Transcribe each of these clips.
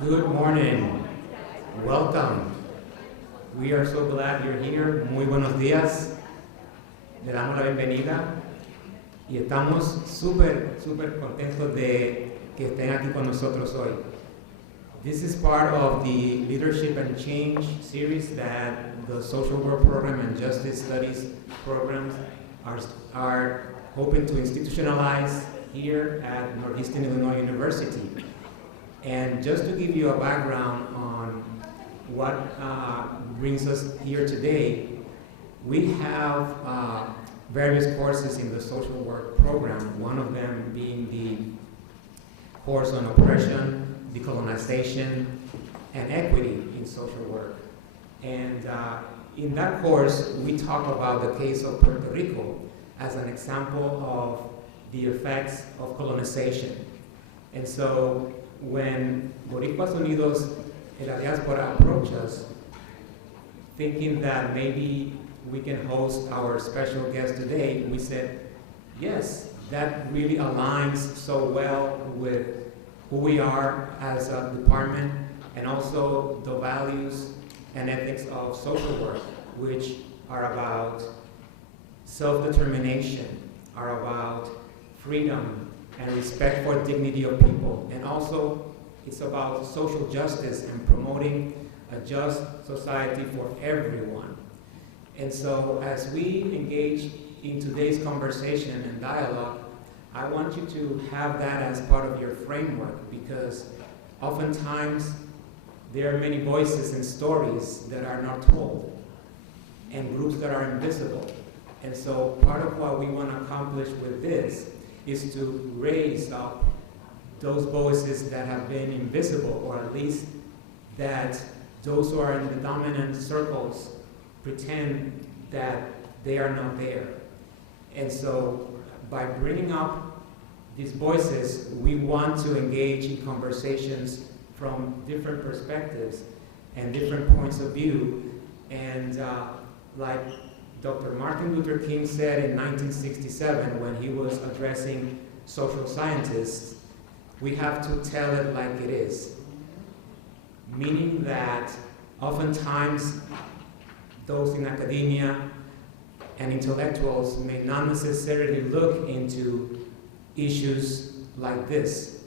Good morning. Welcome. We are so glad you're here. Muy buenos días. Le damos la bienvenida y estamos súper contentos de que estén aquí con nosotros hoy. This is part of the Leadership and Change series that the Social Work Program and Justice Studies programs are hoping to institutionalize here at Northeastern Illinois University. And just to give you a background on what brings us here today, we have various courses in the social work program, one of them being the course on oppression, decolonization, and equity in social work. And in that course, we talk about the case of Puerto Rico as an example of the effects of colonization. And so when Boricuas Unidos and la Diáspora approached us, thinking that maybe we can host our special guest today, we said, yes, that really aligns so well with who we are as a department and also the values and ethics of social work, which are about self-determination, are about freedom and respect for dignity of people. And also, it's about social justice and promoting a just society for everyone. And so, as we engage in today's conversation and dialogue, I want you to have that as part of your framework, because oftentimes there are many voices and stories that are not told, and groups that are invisible. And so part of what we want to accomplish with this is to raise up those voices that have been invisible, or at least that those who are in the dominant circles pretend that they are not there. And so by bringing up these voices, we want to engage in conversations from different perspectives and different points of view. And like Dr. Martin Luther King said in 1967 when he was addressing social scientists, we have to tell it like it is. Meaning that oftentimes those in academia and intellectuals may not necessarily look into issues like this.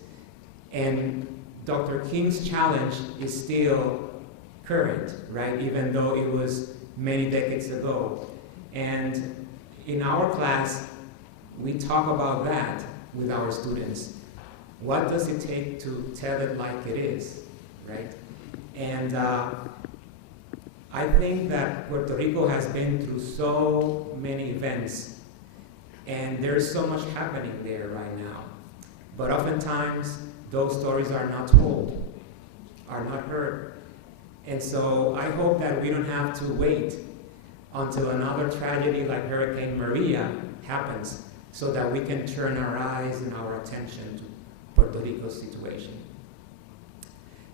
And Dr. King's challenge is still current, right? Even though it was many decades ago. And in our class, we talk about that with our students. What does it take to tell it like it is, right? And I think that Puerto Rico has been through so many events, and there's so much happening there right now. But oftentimes, those stories are not told, are not heard. And so I hope that we don't have to wait until another tragedy like Hurricane Maria happens so that we can turn our eyes and our attention to Puerto Rico's situation.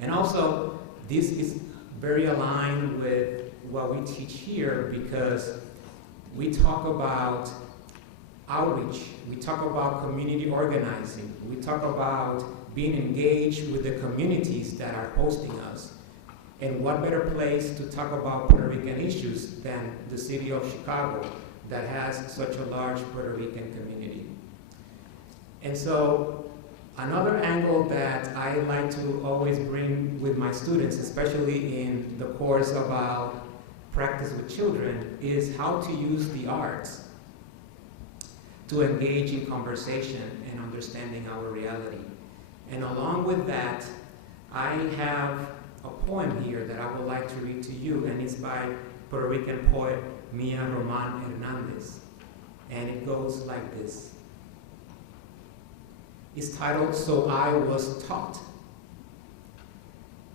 And also, this is very aligned with what we teach here, because we talk about outreach, we talk about community organizing, we talk about being engaged with the communities that are hosting us. And what better place to talk about Puerto Rican issues than the city of Chicago that has such a large Puerto Rican community. And so another angle that I like to always bring with my students, especially in the course about practice with children, is how to use the arts to engage in conversation and understanding our reality. And along with that, I have a poem here that I would like to read to you, and it's by Puerto Rican poet Mia Roman Hernandez. And it goes like this. It's titled, So I Was Taught.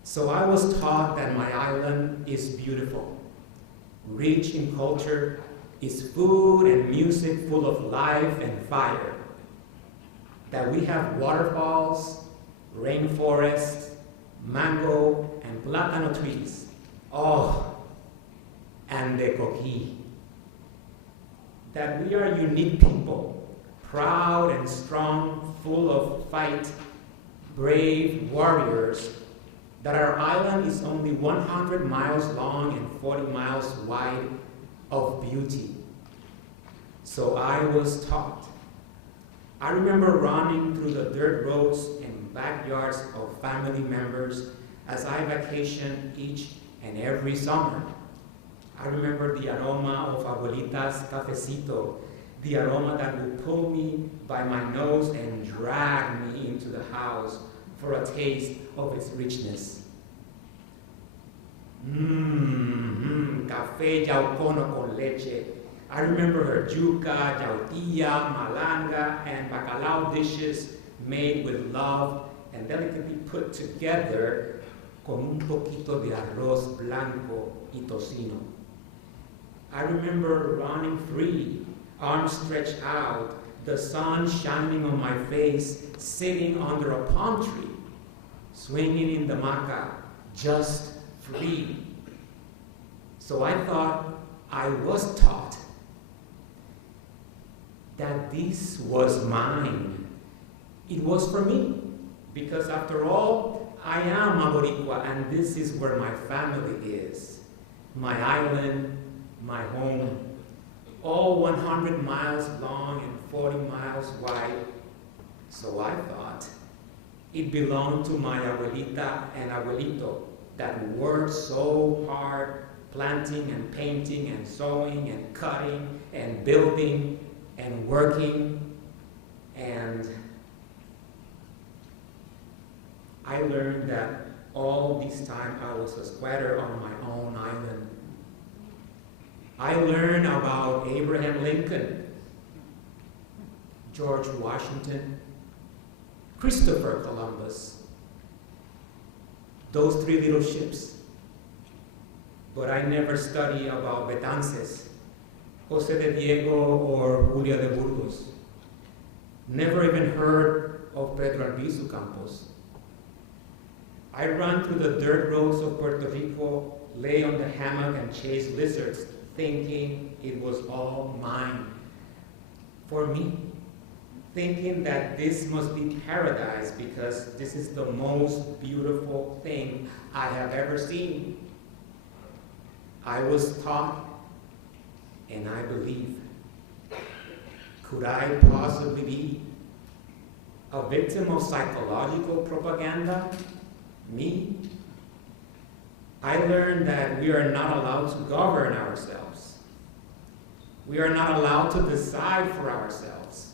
So I was taught that my island is beautiful, rich in culture, is food and music full of life and fire, that we have waterfalls, rainforests, mango, and plátano trees. Oh, and the coquí. That we are unique people, proud and strong, full of fight, brave warriors, that our island is only 100 miles long and 40 miles wide of beauty. So I was taught. I remember running through the dirt roads and backyards of family members as I vacationed each and every summer. I remember the aroma of Abuelita's cafecito, the aroma that would pull me by my nose and drag me into the house for a taste of its richness. Café yaucono con leche. I remember her yuca, yautilla, malanga, and bacalao dishes made with love and delicately put together con un poquito de arroz blanco y tocino. I remember running free, arms stretched out, the sun shining on my face, sitting under a palm tree, swinging in the maca, just free. So I thought I was taught that this was mine. It was for me, because after all, I am a Boricua, and this is where my family is. My island, my home, all 100 miles long and 40 miles wide. So I thought it belonged to my abuelita and abuelito that worked so hard, planting and painting and sewing and cutting and building and working. And I learned that all this time I was a squatter on my own island. I learned about Abraham Lincoln, George Washington, Christopher Columbus, those three little ships. But I never studied about Betances, Jose de Diego, or Julia de Burgos. Never even heard of Pedro Albizu Campos. I ran through the dirt roads of Puerto Rico, lay on the hammock and chased lizards, thinking it was all mine. For me, thinking that this must be paradise because this is the most beautiful thing I have ever seen. I was taught, and I believe. Could I possibly be a victim of psychological propaganda? Me? I learned that we are not allowed to govern ourselves. We are not allowed to decide for ourselves.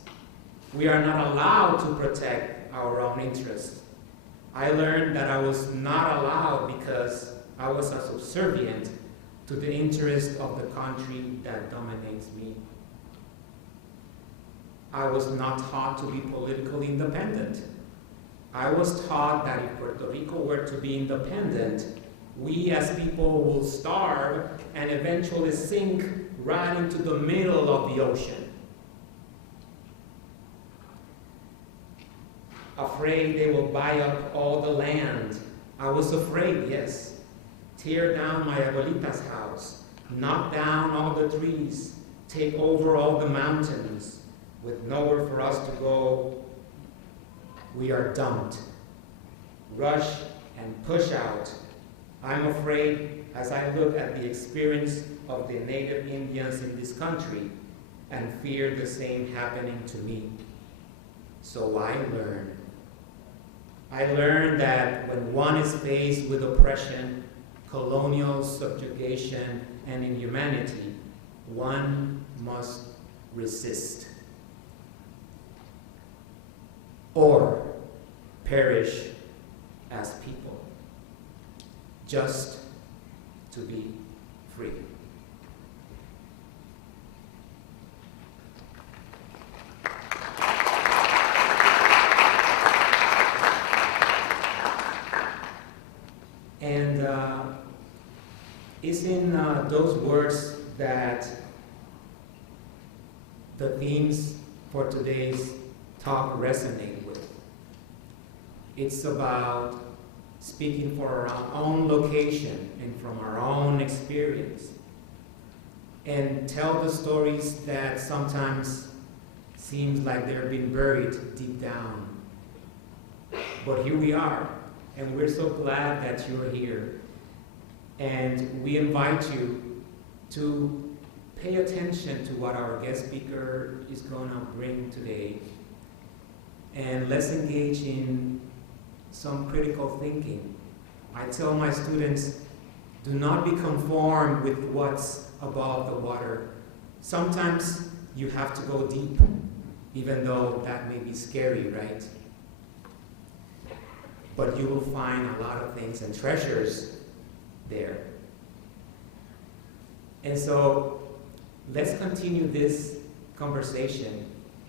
We are not allowed to protect our own interests. I learned that I was not allowed because I was a subservient to the interest of the country that dominates me. I was not taught to be politically independent. I was taught that if Puerto Rico were to be independent, we as people will starve and eventually sink right into the middle of the ocean. Afraid they will buy up all the land. I was afraid, yes. Tear down my abuelita's house, knock down all the trees, take over all the mountains, with nowhere for us to go. We are dumped. Rush and push out. I'm afraid as I look at the experience of the native Indians in this country and fear the same happening to me. So I learned that when one is faced with oppression, colonial subjugation, and inhumanity, one must resist or perish as people, just to be free. And it's in those words that the themes for today's talk resonate with. It's about speaking for our own location and from our own experience, and tell the stories that sometimes seems like they're being buried deep down. But here we are, And we're so glad that you're here. And we invite you to pay attention to what our guest speaker is going to bring today. And let's engage in some critical thinking. I tell my students, do not be conformed with what's above the water. Sometimes you have to go deep, even though that may be scary, right? But you will find a lot of things and treasures there. And so let's continue this conversation,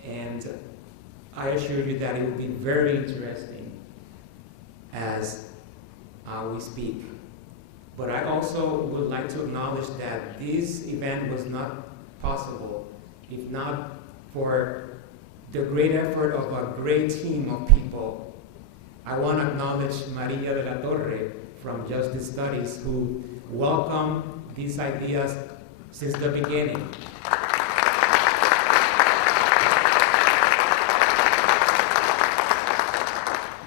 and I assure you that it will be very interesting as we speak. But I also would like to acknowledge that this event was not possible if not for the great effort of a great team of people. I want to acknowledge Maria de la Torre from Justice Studies, who welcomed these ideas since the beginning.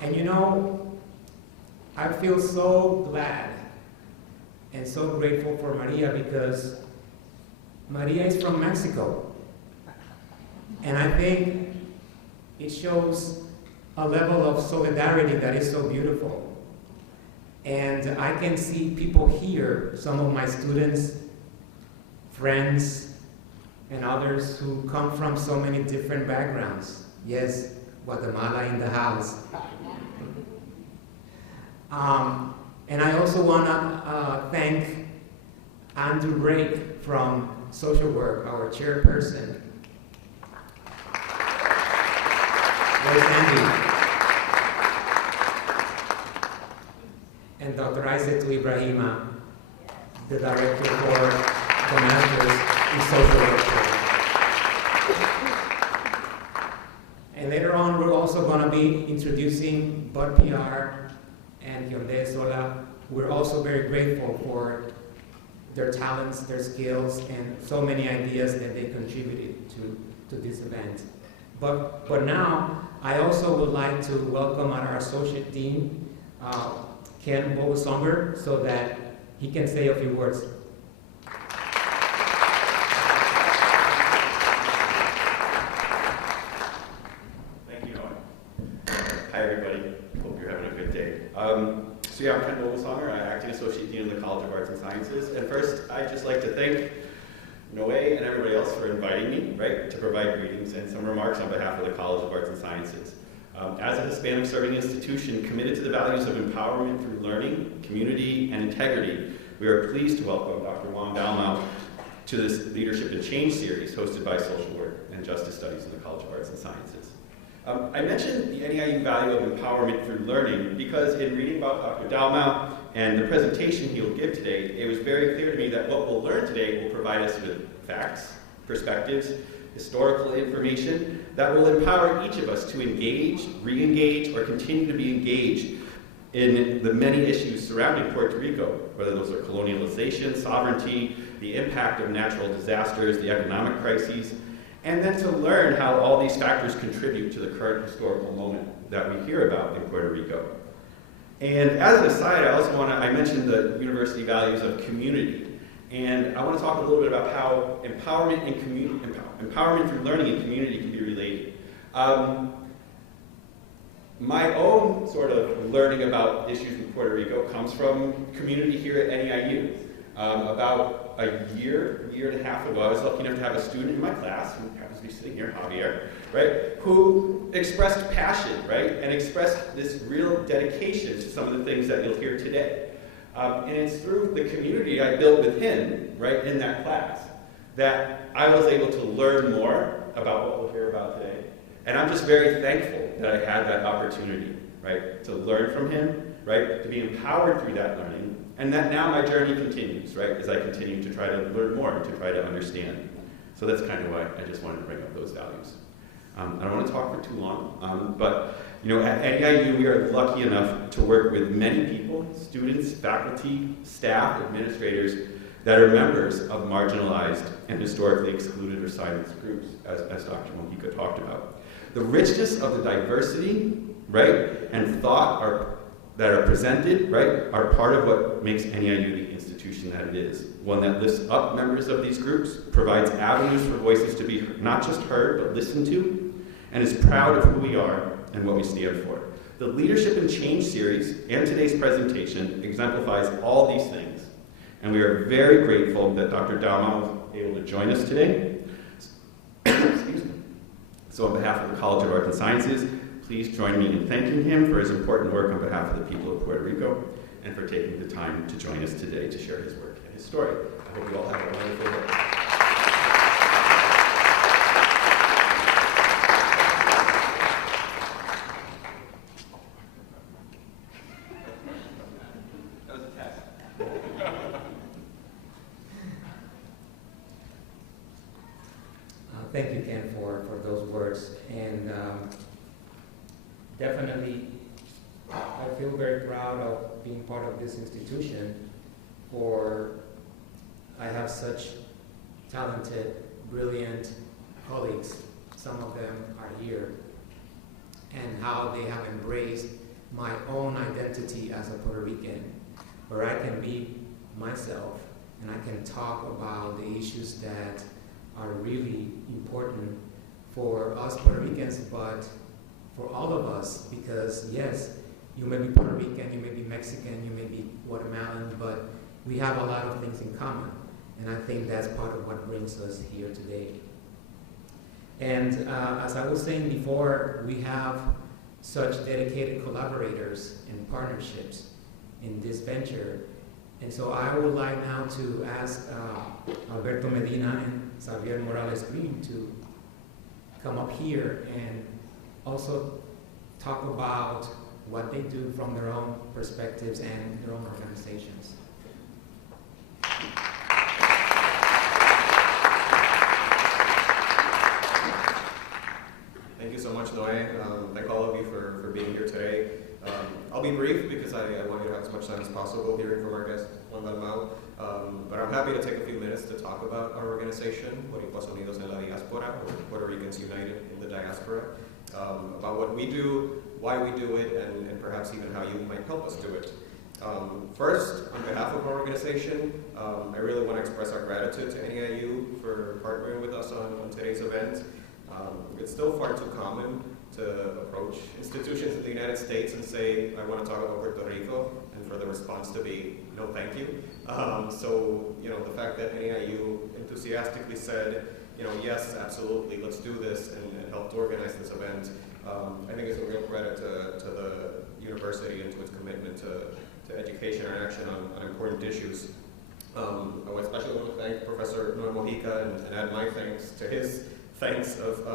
And you know, I feel so glad and so grateful for Maria, because Maria is from Mexico. And I think it shows a level of solidarity that is so beautiful. And I can see people here, some of my students, friends, and others who come from so many different backgrounds. Yes, Guatemala in the house. And I also want to thank Andrew Rake from Social Work, our chairperson. Where's Andy? And Dr. Isaac Ibrahima, the director for the Masters in Social Work. And later on, we're also going to be introducing Bud PR and Hyundai Sola. We're also very grateful for their talents, their skills, and so many ideas that they contributed to this event. But now, I also would like to welcome our associate dean, Ken Bogosonger, so that he can say a few words. Thank you, Noah. Hi, everybody. Hope you're having a good day. So yeah, I'm Ken Bogosonger. I'm acting associate dean of the College of Arts and Sciences. And first, I'd just like to thank Noe and everybody else for inviting me, right, to provide greetings and some remarks on behalf of the College of Arts and Sciences. As a Hispanic serving institution committed to the values of empowerment through learning, community, and integrity, we are pleased to welcome Dr. Juan Dalmau to this Leadership and Change series hosted by Social Work and Justice Studies in the College of Arts and Sciences. I mentioned the NEIU value of empowerment through learning because in reading about Dr. Dalmau and the presentation he will give today, it was very clear to me that what we'll learn today will provide us with facts, perspectives, historical information that will empower each of us to engage, re-engage, or continue to be engaged in the many issues surrounding Puerto Rico, whether those are colonialization, sovereignty, the impact of natural disasters, the economic crises, and then to learn how all these factors contribute to the current historical moment that we hear about in Puerto Rico. And as an aside, I mentioned the university values of community. And I want to talk a little bit about how empowerment through learning and community can be related. My own sort of learning about issues in Puerto Rico comes from community here at NEIU. About a year and a half ago, I was lucky enough to have a student in my class, who happens to be sitting here, Javier, right, who expressed passion, right, and expressed this real dedication to some of the things that you'll hear today. And it's through the community I built with him, right, in that class, that I was able to learn more about what we'll hear about today. And I'm just very thankful that I had that opportunity, right, to learn from him, right, to be empowered through that learning, and that now my journey continues, right, as I continue to try to learn more and to try to understand. So that's kind of why I just wanted to bring up those values. I don't want to talk for too long, but you know, at NEIU we are lucky enough to work with many people, students, faculty, staff, administrators, that are members of marginalized and historically excluded or silenced groups, as Dr. Mojica talked about. The richness of the diversity, right, and thought are that are presented, right, are part of what makes NEIU the institution that it is. One that lifts up members of these groups, provides avenues for voices to be not just heard, but listened to, and is proud of who we are and what we stand for. The Leadership and Change series and today's presentation exemplifies all these things, and we are very grateful that Dr. Dalmau was able to join us today. Excuse me. So on behalf of the College of Arts and Sciences, please join me in thanking him for his important work on behalf of the people of Puerto Rico and for taking the time to join us today to share his work and his story. I hope you all have a wonderful day. That was a test. Thank you, Ken, for those words. And definitely, I feel very proud of being part of this institution, for I have such talented, brilliant colleagues. Some of them are here, and how they have embraced my own identity as a Puerto Rican, where I can be myself and I can talk about the issues that are really important for us Puerto Ricans, but for all of us, because yes, you may be Puerto Rican, you may be Mexican, you may be Guatemalan, but we have a lot of things in common, and I think that's part of what brings us here today. And as I was saying before, we have such dedicated collaborators and partnerships in this venture. And so I would like now to ask Alberto Medina and Xavier Morales Green to come up here and also talk about what they do from their own perspectives and their own organizations. Thank you so much, Noé. Thank all of you for being here today. I'll be brief because I want you to have as much time as possible hearing from our guest, Juan Dalmau. But I'm happy to take a few minutes to talk about our organization, Boricuas Unidos en la Diáspora, or Puerto Ricans United in the Diaspora, about what we do, why we do it, and perhaps even how you might help us do it. First, on behalf of our organization, I really want to express our gratitude to NEIU for partnering with us on today's event. It's still far too common to approach institutions in the United States and say, I want to talk about Puerto Rico, and for the response to be, no thank you. So, the fact that NEIU enthusiastically said, yes, absolutely, let's do this, and helped organize this event, I think is a real credit to the university and to its commitment to education and action on important issues. I would especially want to thank Professor Noé Mojica and add my thanks to his thanks of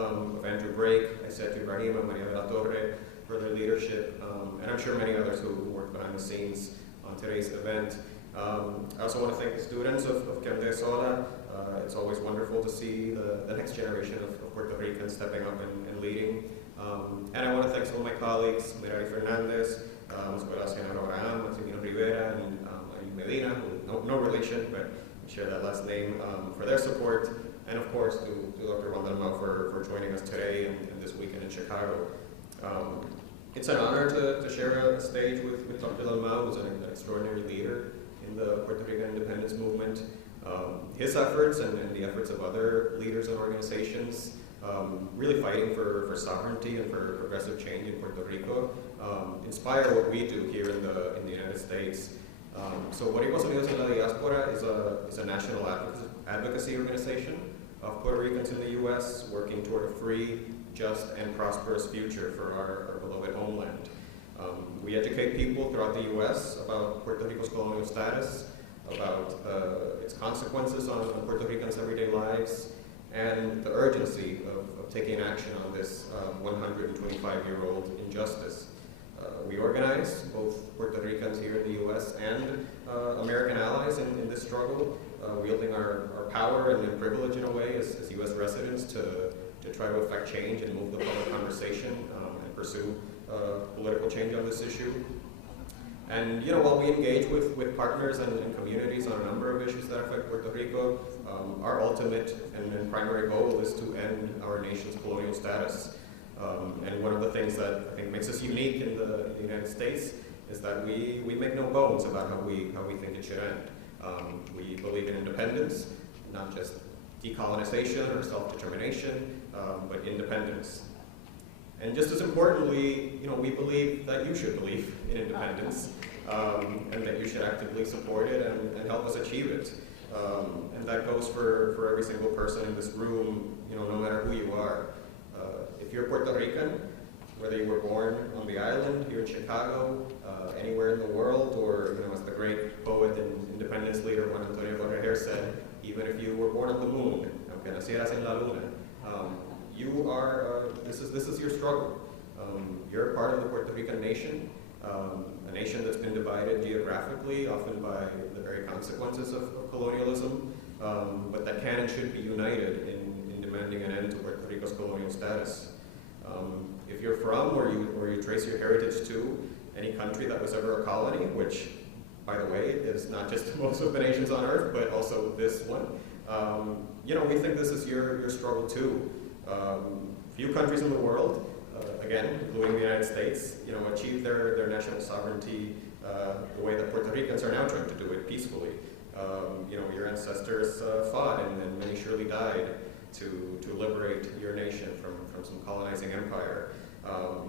Andrew Brake, Iset Ibrahim, and Maria de la Torre for their leadership, and I'm sure many others who worked behind the scenes on today's event. I also want to thank the students of Kemde Sola. It's always wonderful to see the next generation of Puerto Ricans stepping up and leading. And I want to thank some of my colleagues, Mirari Fernandez, Escuela Senador Abraham, Maximino Rivera, and Ayun Medina, who no relation, but we share that last name, for their support. And of course, to Dr. Juan Dalmau for joining us today and this weekend in Chicago. It's an honor to share a stage with Dr. Dalmau, who's an extraordinary leader in the Puerto Rican independence movement. His efforts and the efforts of other leaders and organizations really fighting for sovereignty and for progressive change in Puerto Rico inspire what we do here in the United States. So Boricuas Unidos en la Diáspora is a national advocacy organization of Puerto Ricans in the U.S. working toward a free, just, and prosperous future for our beloved homeland. We educate people throughout the U.S. about Puerto Rico's colonial status, about its consequences on Puerto Ricans' everyday lives, and the urgency of taking action on this 125-year-old injustice. We organize both Puerto Ricans here in the U.S. and American allies in this struggle, wielding our power and privilege in a way as U.S. residents to try to affect change and move the public conversation and pursue political change on this issue. And while we engage with partners and communities on a number of issues that affect Puerto Rico, our ultimate and primary goal is to end our nation's colonial status. And one of the things that I think makes us unique in the United States is that we make no bones about how we think it should end. We believe in independence, not just decolonization or self-determination, but independence. And just as importantly, we believe that you should believe in independence, and that you should actively support it and help us achieve it. And that goes for every single person in this room, no matter who you are. If you're Puerto Rican, whether you were born on the island, here in Chicago, anywhere in the world, or as the great poet and independence leader Juan Dalmau said, even if you were born on the moon, aunque nacieras en la luna, you are, this is your struggle. You're part of the Puerto Rican nation, a nation that's been divided geographically, often by the very consequences of colonialism, but that can and should be united in demanding an end to Puerto Rico's colonial status. If you're from, or you trace your heritage to, any country that was ever a colony, which, by the way, is not just most of the nations on earth, but also this one, we think this is your struggle too. Few countries in the world, again, including the United States, achieved their national sovereignty the way that Puerto Ricans are now trying to do it peacefully. Your ancestors fought and many surely died to liberate your nation from some colonizing empire.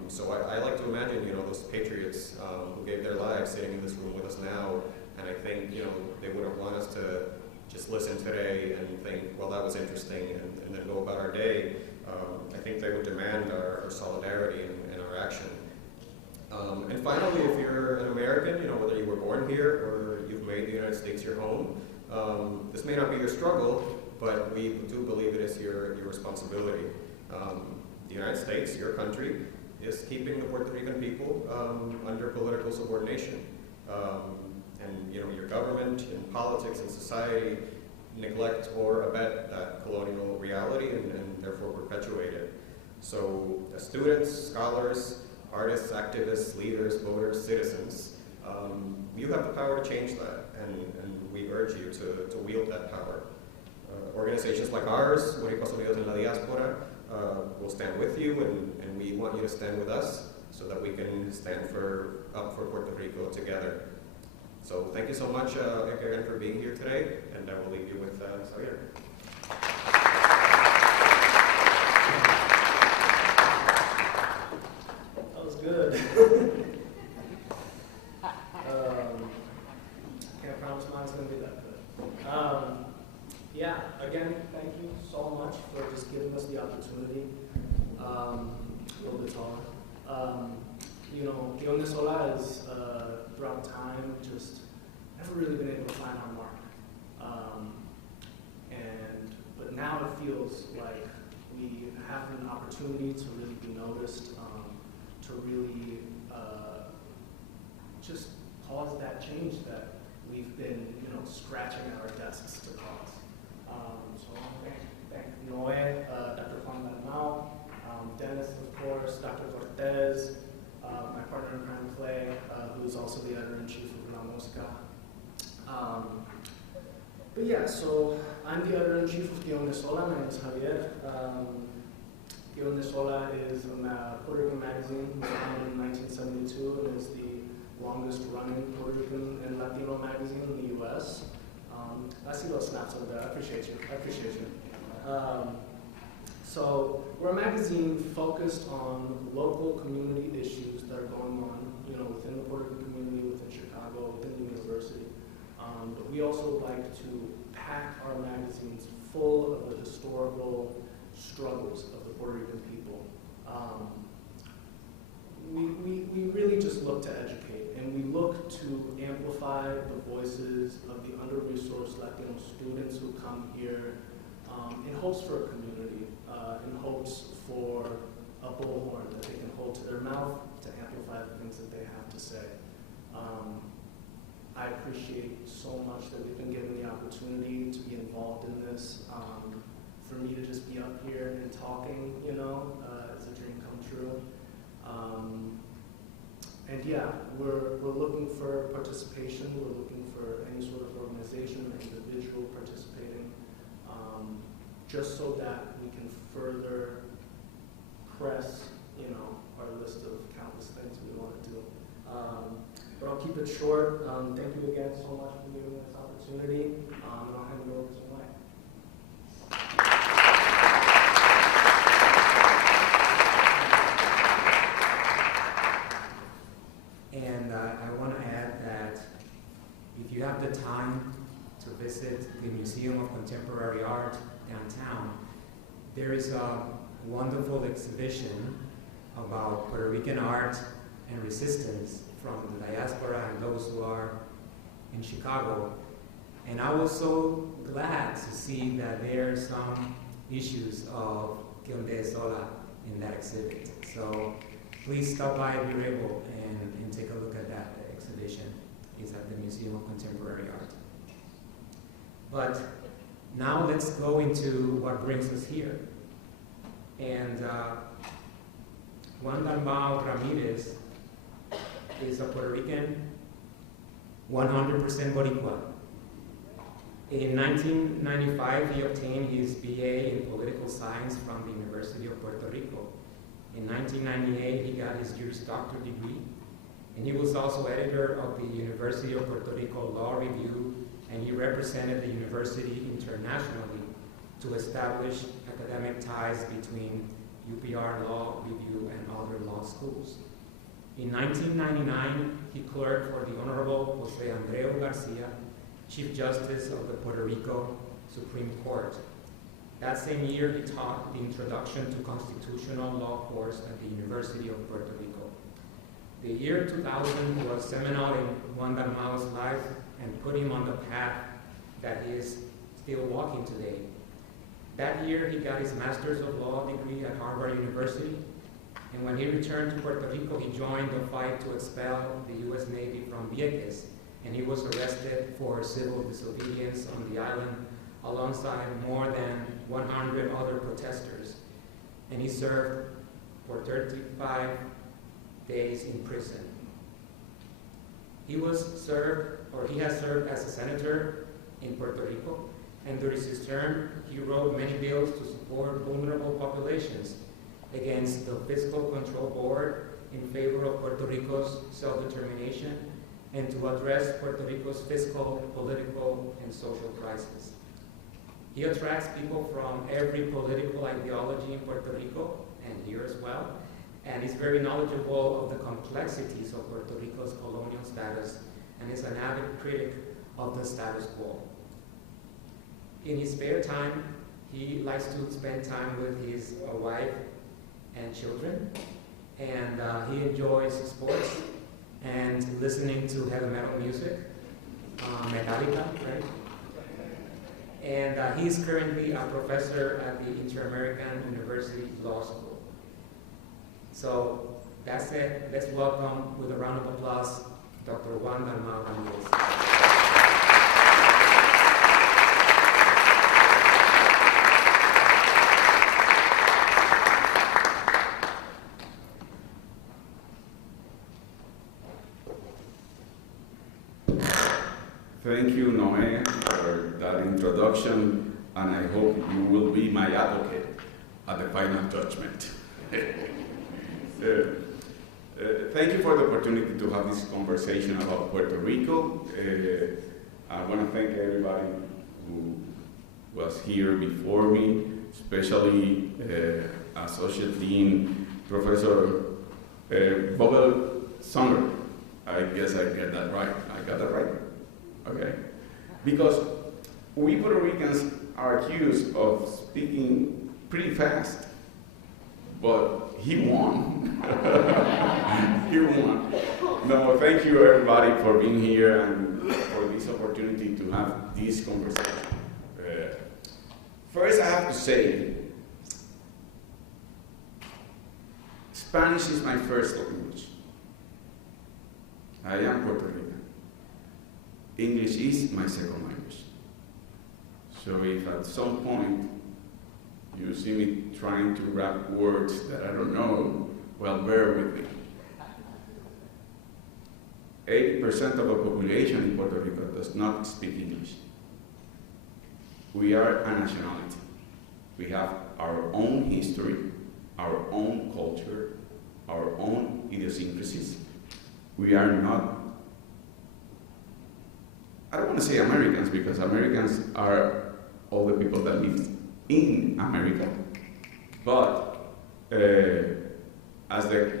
So I like to imagine, those patriots who gave their lives sitting in this room with us now, and I think, they wouldn't want us to just listen today and think, well, that was interesting, and then go about our day. I think they would demand our solidarity and our action. And finally, if you're an American, whether you were born here or you've made the United States your home, this may not be your struggle, but we do believe it is your responsibility. The United States, your country, is keeping the Puerto Rican people under political subordination. And your government and politics and society neglect or abet that colonial reality and therefore perpetuate it. So as students, scholars, artists, activists, leaders, voters, citizens, you have the power to change that, and we urge you to wield that power. Organizations like ours, Boricuas Unidos en la Diáspora, will stand with you, and we want you to stand with us so that we can stand up for Puerto Rico together. So thank you so much again for being here today, and I will leave you with Xavier. That was good. Can't promise mine's going to be that good. Yeah, again, thank you so much for just giving us the opportunity. A little bit taller. Guion de Sola is, throughout time, just never really been able to find our mark. But now it feels like we have an opportunity to really be noticed, to really just cause that change that we've been, scratching at our desks to cause. So I want to thank Noe, Dr. Juan Dalmau, Dennis, of course, Dr. Cortez, my partner in crime, Clay, who is also the editor-in-chief of La Mosca. But yeah, so I'm the editor-in-chief of Guion de Sola. My name is Javier. Guion de Sola is a Puerto Rican magazine. It was founded in 1972 and is the longest-running Puerto Rican and Latino magazine in the U.S. I see those snaps over there. I appreciate you. So we're a magazine focused on local community issues that are going on, within the Puerto Rican community, within Chicago, within the university. But we also like to pack our magazines full of the historical struggles of the Puerto Rican people. We really just look to educate, and we look to amplify the voices of the under-resourced Latino students who come here in hopes for a community, in hopes for a bullhorn that they can hold to their mouth to amplify the things that they have to say. I appreciate so much that we've been given the opportunity to be involved in this. For me to just be up here and talking, is a dream come true. And yeah, we're looking for participation. We're looking for any sort of organization or individual participating, just so that we can further press, our list of countless things we want to do. keep it short. Thank you again so much for giving me this opportunity. And I'll hand it over to Mike. And I want to add that if you have the time to visit the Museum of Contemporary Art downtown, there is a wonderful exhibition about Puerto Rican art and resistance from the diaspora and those who are in Chicago. And I was so glad to see that there are some issues of Quionde Sola in that exhibit. So please stop by if you're able and take a look at that exhibition. It's at the Museum of Contemporary Art. But now let's go into what brings us here. And Juan Dalmau Ramirez is a Puerto Rican, 100% Boricua. In 1995, he obtained his BA in Political Science from the University of Puerto Rico. In 1998, he got his Juris Doctor degree, and he was also editor of the University of Puerto Rico Law Review, and he represented the university internationally to establish academic ties between UPR Law Review and other law schools. In 1999, he clerked for the Honorable Jose Andreu Garcia, Chief Justice of the Puerto Rico Supreme Court. That same year, he taught the Introduction to Constitutional Law course at the University of Puerto Rico. The year 2000 was seminal in Juan Dalmau's life and put him on the path that he is still walking today. That year, he got his Master's of Law degree at Harvard University, and when he returned to Puerto Rico, he joined the fight to expel the U.S. Navy from Vieques, and he was arrested for civil disobedience on the island alongside more than 100 other protesters, and he served for 35 days in prison. He has served as a senator in Puerto Rico, and during his term, he wrote many bills to support vulnerable populations against the Fiscal Control Board in favor of Puerto Rico's self-determination and to address Puerto Rico's fiscal, political, and social crisis. He attracts people from every political ideology in Puerto Rico, and here as well, and is very knowledgeable of the complexities of Puerto Rico's colonial status and is an avid critic of the status quo. In his spare time, he likes to spend time with his wife and children, and he enjoys sports and listening to heavy metal music, Metallica, right? And he's currently a professor at the Inter-American University Law School. So that's it. Let's welcome, with a round of applause, Dr. Juan Dalmau Ramirez. Thank you, Noé, for that introduction, and I hope you will be my advocate at the final judgment. Thank you for the opportunity to have this conversation about Puerto Rico. I want to thank everybody who was here before me, especially Associate Dean Professor Bobel Summer. I guess I get that right. I got that right? Okay. Because we Puerto Ricans are accused of speaking pretty fast, but he won. He won. No, thank you everybody for being here and for this opportunity to have this conversation. First, I have to say, Spanish is my first language. I am Puerto Rican. English is my second language. So if at some point you see me trying to rap words that I don't know, well, bear with me. 80% of the population in Puerto Rico does not speak English. We are a nationality. We have our own history, our own culture, our own idiosyncrasies. We are not I don't want to say Americans, because Americans are all the people that live in America, but as the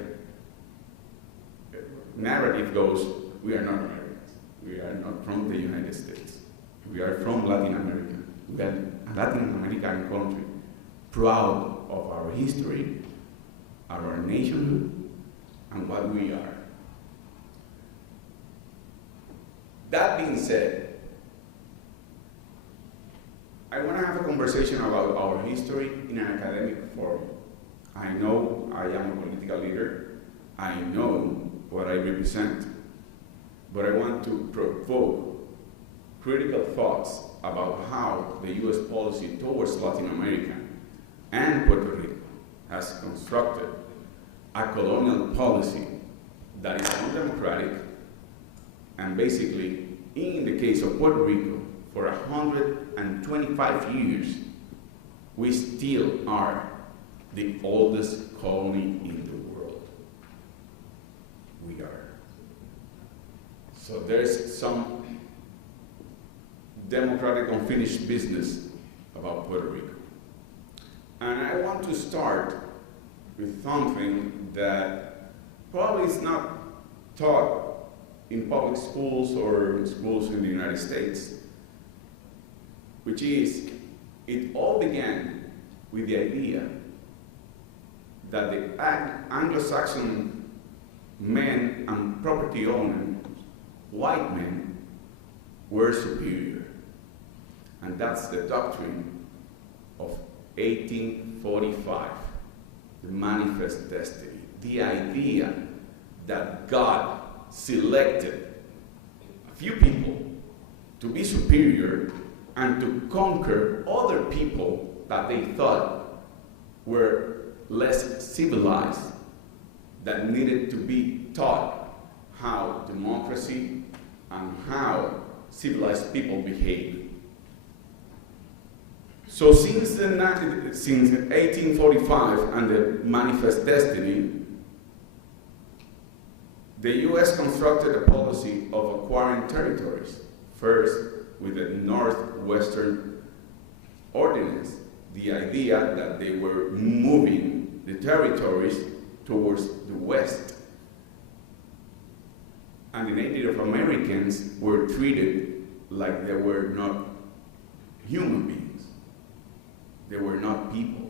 narrative goes, we are not Americans. We are not from the United States. We are from Latin America. We are a Latin American country, proud of our history, our nationhood, and what we are. That being said, I want to have a conversation about our history in an academic forum. I know I am a political leader. I know what I represent. But I want to provoke critical thoughts about how the U.S. policy towards Latin America and Puerto Rico has constructed a colonial policy that is undemocratic, and basically, in the case of Puerto Rico, for 125 years, we still are the oldest colony in the world. We are. So there's some democratic unfinished business about Puerto Rico. And I want to start with something that probably is not taught in public schools or schools in the United States, which is, it all began with the idea that the Anglo-Saxon men and property owners, white men, were superior. And that's the doctrine of 1845, the Manifest Destiny, the idea that God selected a few people to be superior and to conquer other people that they thought were less civilized, that needed to be taught how democracy and how civilized people behave. So since 1845 and the Manifest Destiny, the U.S. constructed a policy of acquiring territories, first with the Northwestern Ordinance, the idea that they were moving the territories towards the west. And the Native Americans were treated like they were not human beings. They were not people.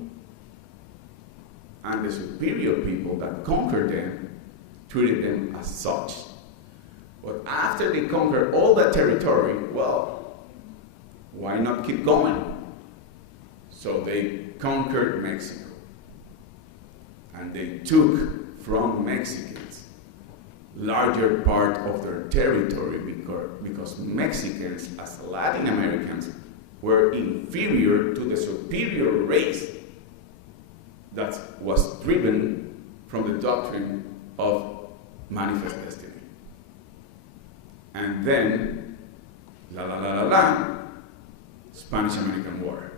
And the superior people that conquered them treated them as such. But after they conquered all that territory, well, why not keep going? So they conquered Mexico. And they took from Mexicans larger part of their territory because Mexicans, as Latin Americans, were inferior to the superior race that was driven from the doctrine of Manifest Destiny. And then, Spanish-American War,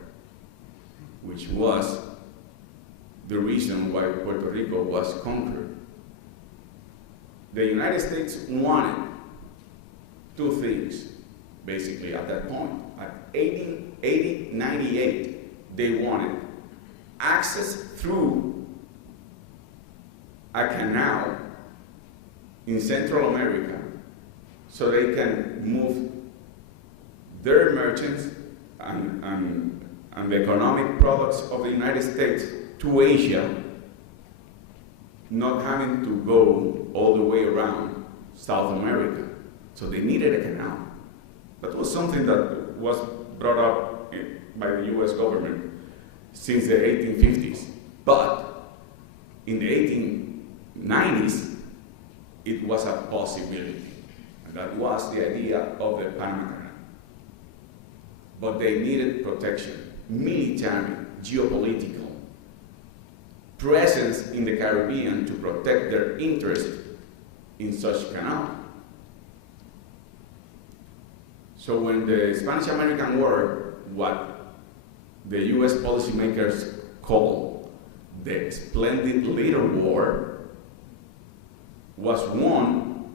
which was the reason why Puerto Rico was conquered. The United States wanted two things, basically, at that point. At 1898, they wanted access through a canal in Central America so they can move their merchants and the economic products of the United States to Asia, not having to go all the way around South America. So they needed a canal. That was something that was brought up by the US government since the 1850s. But in the 1890s, it was a possibility. And that was the idea of the Panama Canal. But they needed protection, military, geopolitical, presence in the Caribbean to protect their interest in such canal. So when the Spanish-American War, what the US policymakers call the Splendid Little War, was won,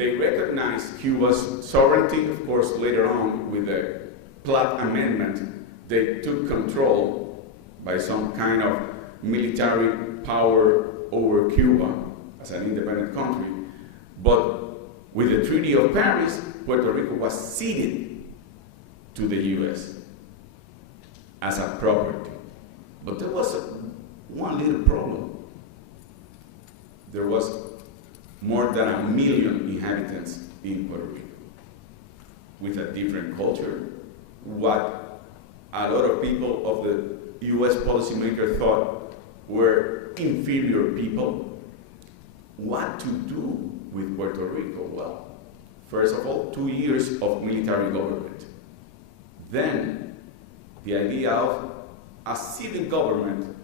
They recognized Cuba's sovereignty, of course, later on with the Platt Amendment. They took control by some kind of military power over Cuba as an independent country. But with the Treaty of Paris, Puerto Rico was ceded to the US as a property. But there was one little problem. There was more than 1 million inhabitants in Puerto Rico with a different culture. What a lot of people of the US policymakers thought were inferior people. What to do with Puerto Rico? Well, first of all, 2 years of military government. Then the idea of a civil government,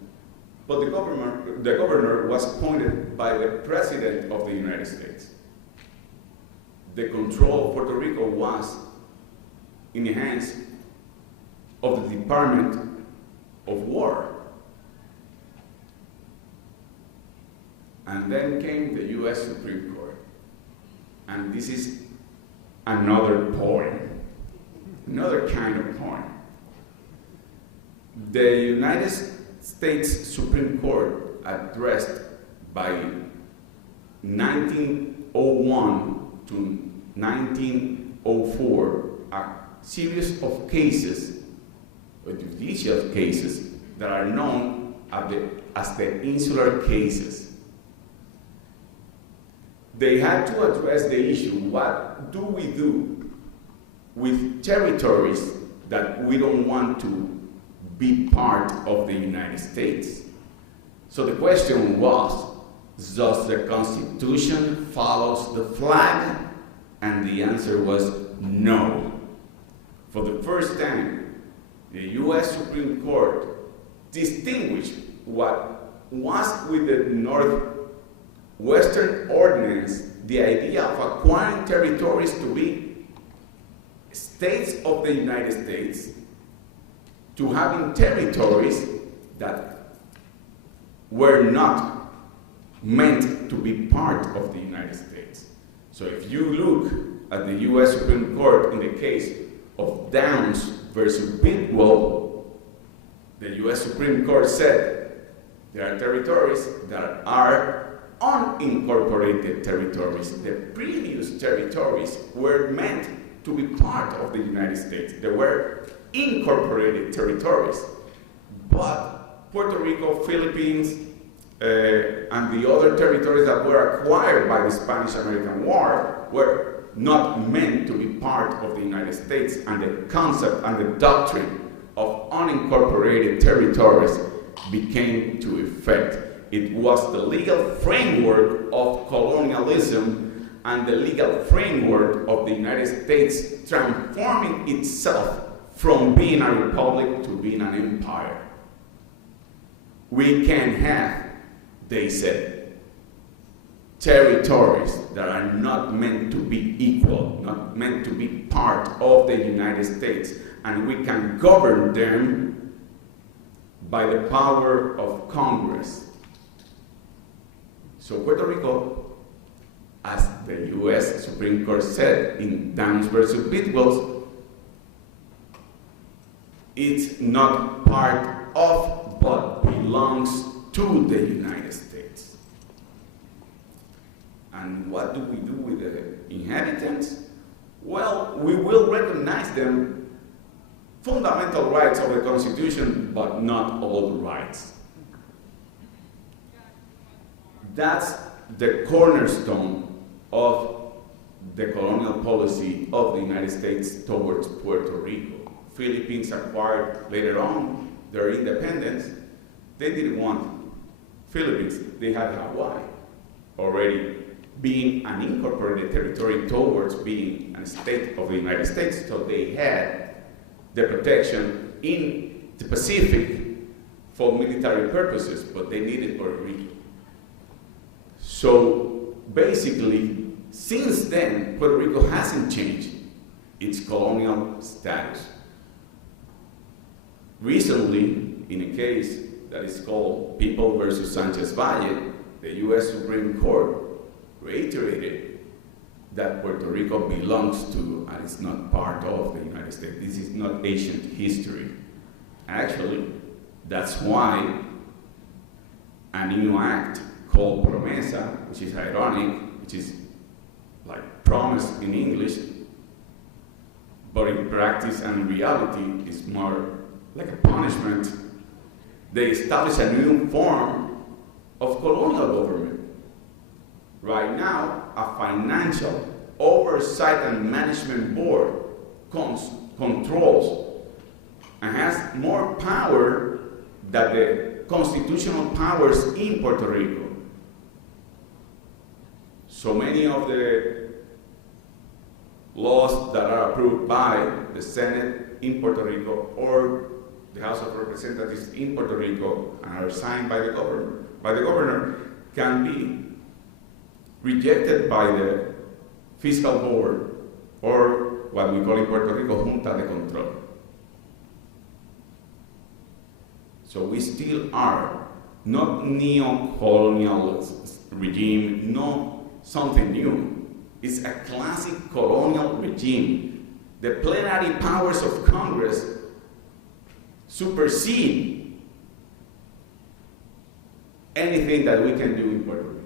but the governor was appointed by the President of the United States. The control of Puerto Rico was in the hands of the Department of War. And then came the US Supreme Court. And this is another point, another kind of point. The United States Supreme Court addressed by 1901 to 1904 a series of cases, or judicial cases, that are known as the insular cases. They had to address the issue, what do we do with territories that we don't want to be part of the United States? So the question was, does the Constitution follow the flag? And the answer was no. For the first time, the US Supreme Court distinguished what was with the Northwestern Ordinance, the idea of acquiring territories to be states of the United States, to having territories that were not meant to be part of the United States. So if you look at the US Supreme Court in the case of Downs versus Bidwell, the US Supreme Court said there are territories that are unincorporated territories. The previous territories were meant to be part of the United States. They were incorporated territories. But Puerto Rico, Philippines, and the other territories that were acquired by the Spanish-American War were not meant to be part of the United States, and the concept and the doctrine of unincorporated territories became to effect. It was the legal framework of colonialism and the legal framework of the United States transforming itself from being a republic to being an empire. We can have, they said, territories that are not meant to be equal, not meant to be part of the United States, and we can govern them by the power of Congress. So Puerto Rico, as the US Supreme Court said in Downs versus Bidwell, it's not part of, but belongs to the United States. And what do we do with the inhabitants? Well, we will recognize them fundamental rights of the Constitution, but not all the rights. That's the cornerstone of the colonial policy of the United States towards Puerto Rico. Philippines acquired later on their independence. They didn't want Philippines, they had Hawaii already being an incorporated territory towards being a state of the United States, so they had the protection in the Pacific for military purposes, but they needed Puerto Rico. So basically, since then, Puerto Rico hasn't changed its colonial status. Recently, in a case that is called People versus Sanchez Valle, the US Supreme Court reiterated that Puerto Rico belongs to and is not part of the United States. This is not ancient history. Actually, that's why a new act called Promesa, which is ironic, which is like promise in English, but in practice and reality is more like a punishment. They establish a new form of colonial government. Right now, a financial oversight and management board controls and has more power than the constitutional powers in Puerto Rico. So many of the laws that are approved by the Senate in Puerto Rico or the House of Representatives in Puerto Rico and are signed by the governor can be rejected by the fiscal board or what we call in Puerto Rico Junta de Control. So we still are not neo-colonial regime, no something new. It's a classic colonial regime. The plenary powers of Congress supersede anything that we can do in Puerto Rico.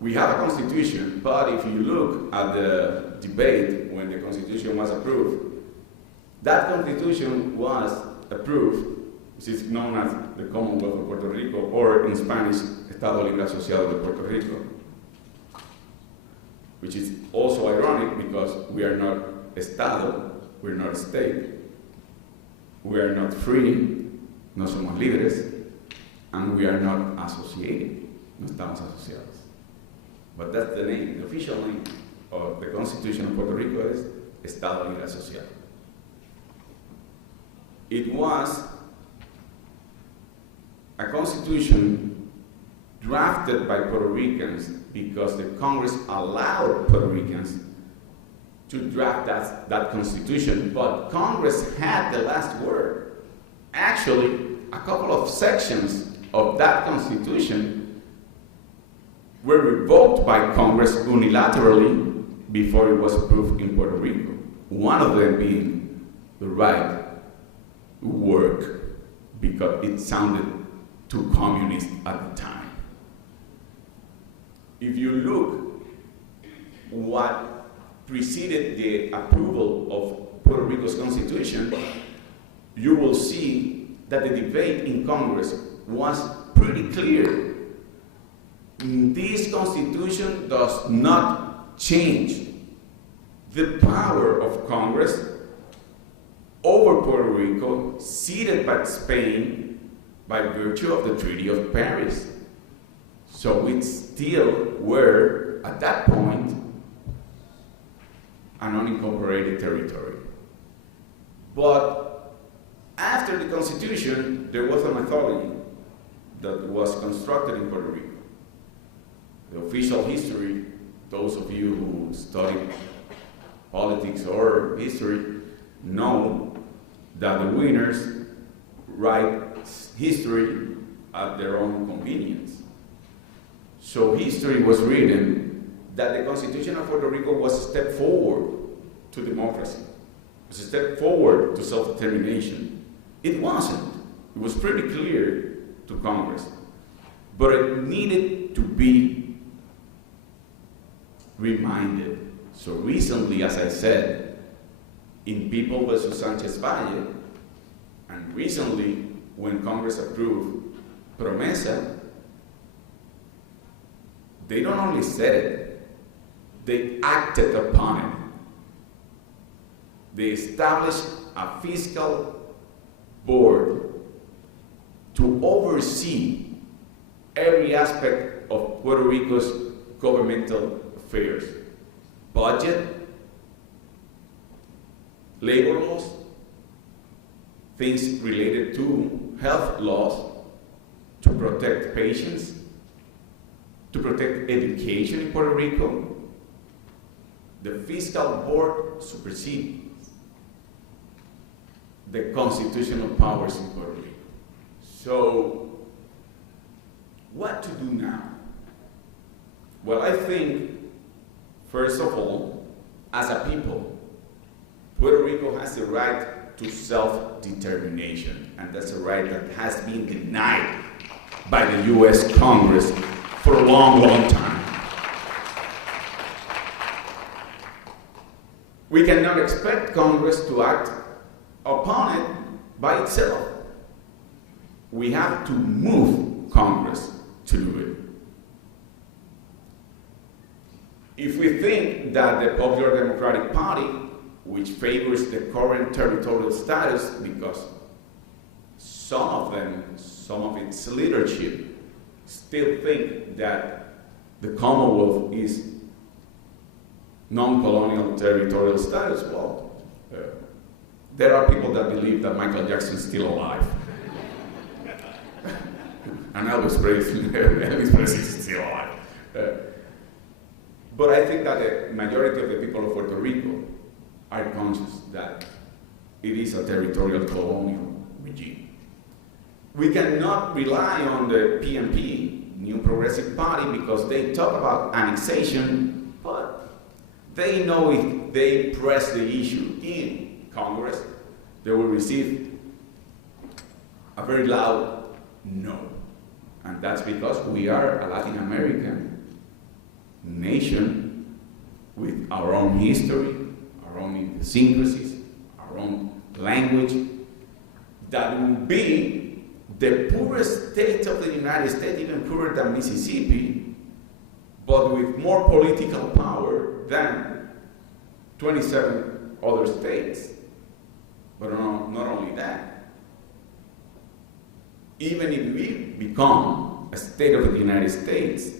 We have a constitution, but if you look at the debate when the constitution was approved, that constitution was approved, which is known as the Commonwealth of Puerto Rico, or in Spanish, Estado Libre Asociado de Puerto Rico, which is also ironic because we are not Estado, we're not a state, we are not free, no somos libres, and we are not associated, no estamos asociados. But that's the name, the official name of the Constitution of Puerto Rico is Estado Libre Asociado. It was a constitution drafted by Puerto Ricans because the Congress allowed Puerto Ricans to draft that constitution, but Congress had the last word. Actually, a couple of sections of that constitution were revoked by Congress unilaterally before it was approved in Puerto Rico. One of them being the right to work because it sounded too communist at the time. If you look what preceded the approval of Puerto Rico's constitution, you will see that the debate in Congress was pretty clear. This constitution does not change the power of Congress over Puerto Rico, ceded by Spain by virtue of the Treaty of Paris. So we still were, at that point, an unincorporated territory. But after the Constitution, there was a mythology that was constructed in Puerto Rico. The official history, those of you who study politics or history know that the winners write history at their own convenience. So history was written that the Constitution of Puerto Rico was a step forward to democracy. It was a step forward to self-determination. It wasn't. It was pretty clear to Congress. But it needed to be reminded. So recently, as I said, in People versus Sanchez Valle, and recently when Congress approved Promesa, they not only said it, they acted upon it. They established a fiscal board to oversee every aspect of Puerto Rico's governmental affairs. Budget, labor laws, things related to health laws, to protect patients, to protect education in Puerto Rico. The fiscal board supersedes the constitutional powers in Puerto Rico. So, what to do now? Well, I think, first of all, as a people, Puerto Rico has the right to self-determination, and that's a right that has been denied by the U.S. Congress for a long, long time. We cannot expect Congress to act upon it by itself. We have to move Congress to do it. If we think that the Popular Democratic Party, which favors the current territorial status because some of its leadership still think that the Commonwealth is non-colonial territorial status, well, there are people that believe that Michael Jackson is still alive. And Elvis Presley is still alive. But I think that the majority of the people of Puerto Rico are conscious that it is a territorial colonial regime. We cannot rely on the PNP, New Progressive Party, because they talk about annexation, but they know if they press the issue in Congress, they will receive a very loud no. And that's because we are a Latin American nation with our own history, our own idiosyncrasies, our own language, that will be the poorest state of the United States, even poorer than Mississippi, but with more political power than 27 other states. But not only that, even if we become a state of the United States,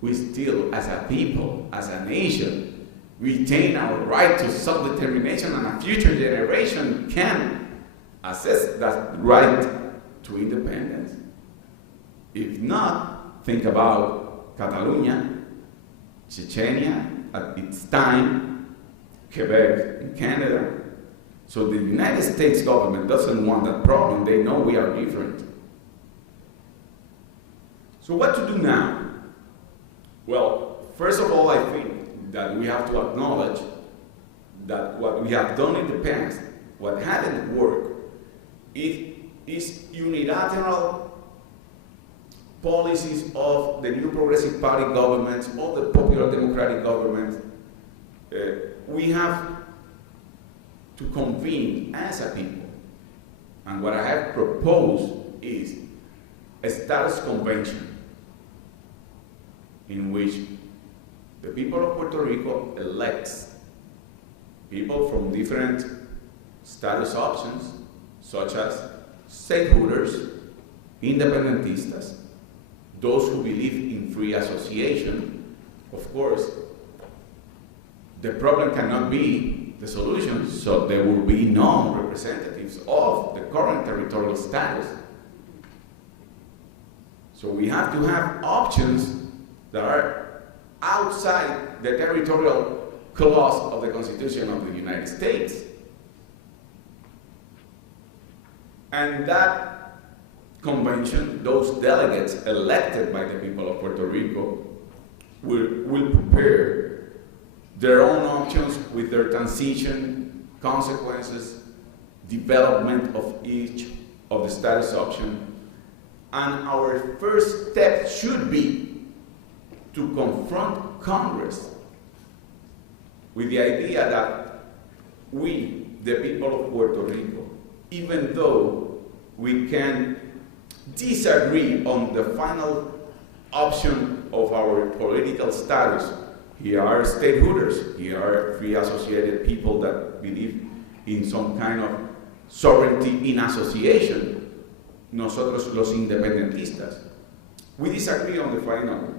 we still, as a people, as a nation, retain our right to self-determination, and a future generation can assess that right to independence. If not, think about Catalonia, Chechnya at its time, Quebec in Canada. So the United States government doesn't want that problem. They know we are different. So what to do now? Well, first of all, I think that we have to acknowledge that what we have done in the past, what hadn't worked, is unilateral policies of the New Progressive Party governments, of the Popular Democratic government. We have to convene as a people. And what I have proposed is a status convention in which the people of Puerto Rico elects people from different status options, such as stateholders, independentistas, those who believe in free association. Of course, the problem cannot be the solution, so there will be no representatives of the current territorial status. So we have to have options that are outside the territorial clause of the Constitution of the United States. And that convention, those delegates elected by the people of Puerto Rico, will prepare their own options with their transition, consequences, development of each of the status option. And our first step should be to confront Congress with the idea that we, the people of Puerto Rico, even though we can disagree on the final option of our political status, here are stateholders, here are free associated people that believe in some kind of sovereignty in association, nosotros los independentistas. We disagree on the final,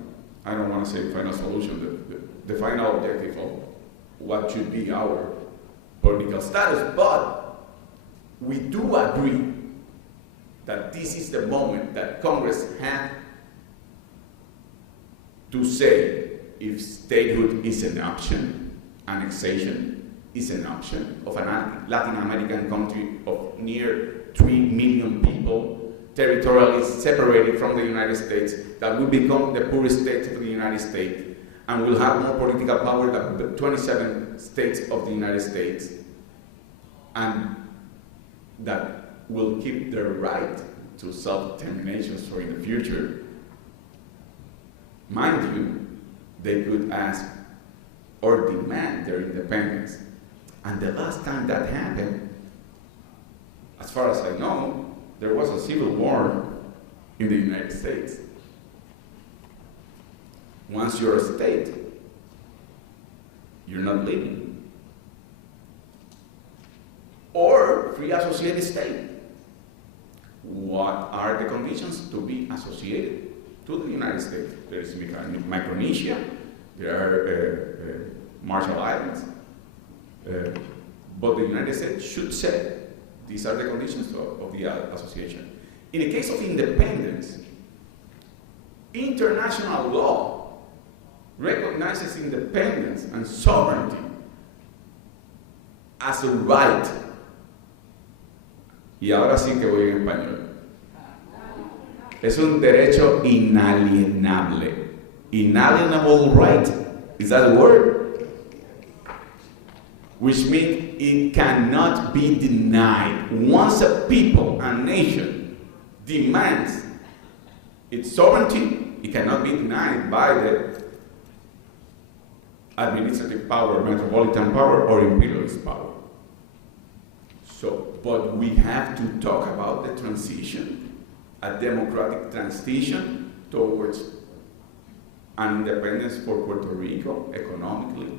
I don't want to say final solution, the final objective of what should be our political status, but we do agree that this is the moment that Congress had to say if statehood is an option, annexation is an option of a Latin American country of near 3 million people, territorially separated from the United States, that will become the poorest state of the United States, and will have more political power than the 27 states of the United States, and that will keep their right to self-determination for in the future. Mind you, they could ask or demand their independence. And the last time that happened, as far as I know, there was a civil war in the United States. Once you're a state, you're not living. Or free associated state. What are the conditions to be associated to the United States? There is Micronesia, there are Marshall Islands, but the United States should say these are the conditions of the association. In the case of independence, international law recognizes independence and sovereignty as a right. Y ahora sí que voy en español. Es un derecho inalienable. Inalienable right, is that a word? Which means it cannot be denied. Once a people, a nation, demands its sovereignty, it cannot be denied by the administrative power, metropolitan power, or imperialist power. So, but we have to talk about the transition, a democratic transition towards an independence for Puerto Rico economically.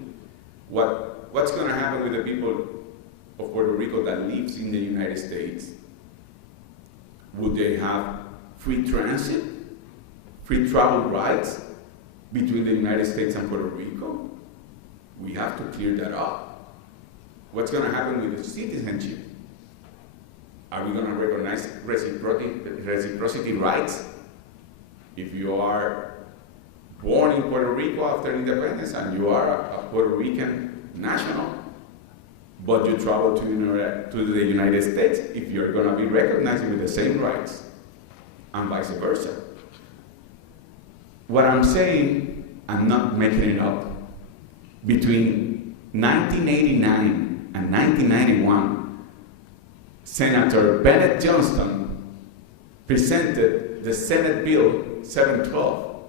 What's going to happen with the people of Puerto Rico that lives in the United States? Would they have free transit, free travel rights between the United States and Puerto Rico? We have to clear that up. What's going to happen with the citizenship? Are we going to recognize reciprocity rights? If you are born in Puerto Rico after independence and you are a Puerto Rican national, but you travel to the United States, if you're going to be recognized with the same rights, and vice versa. What I'm saying, I'm not making it up. Between 1989 and 1991, Senator Bennett Johnston presented the Senate Bill 712.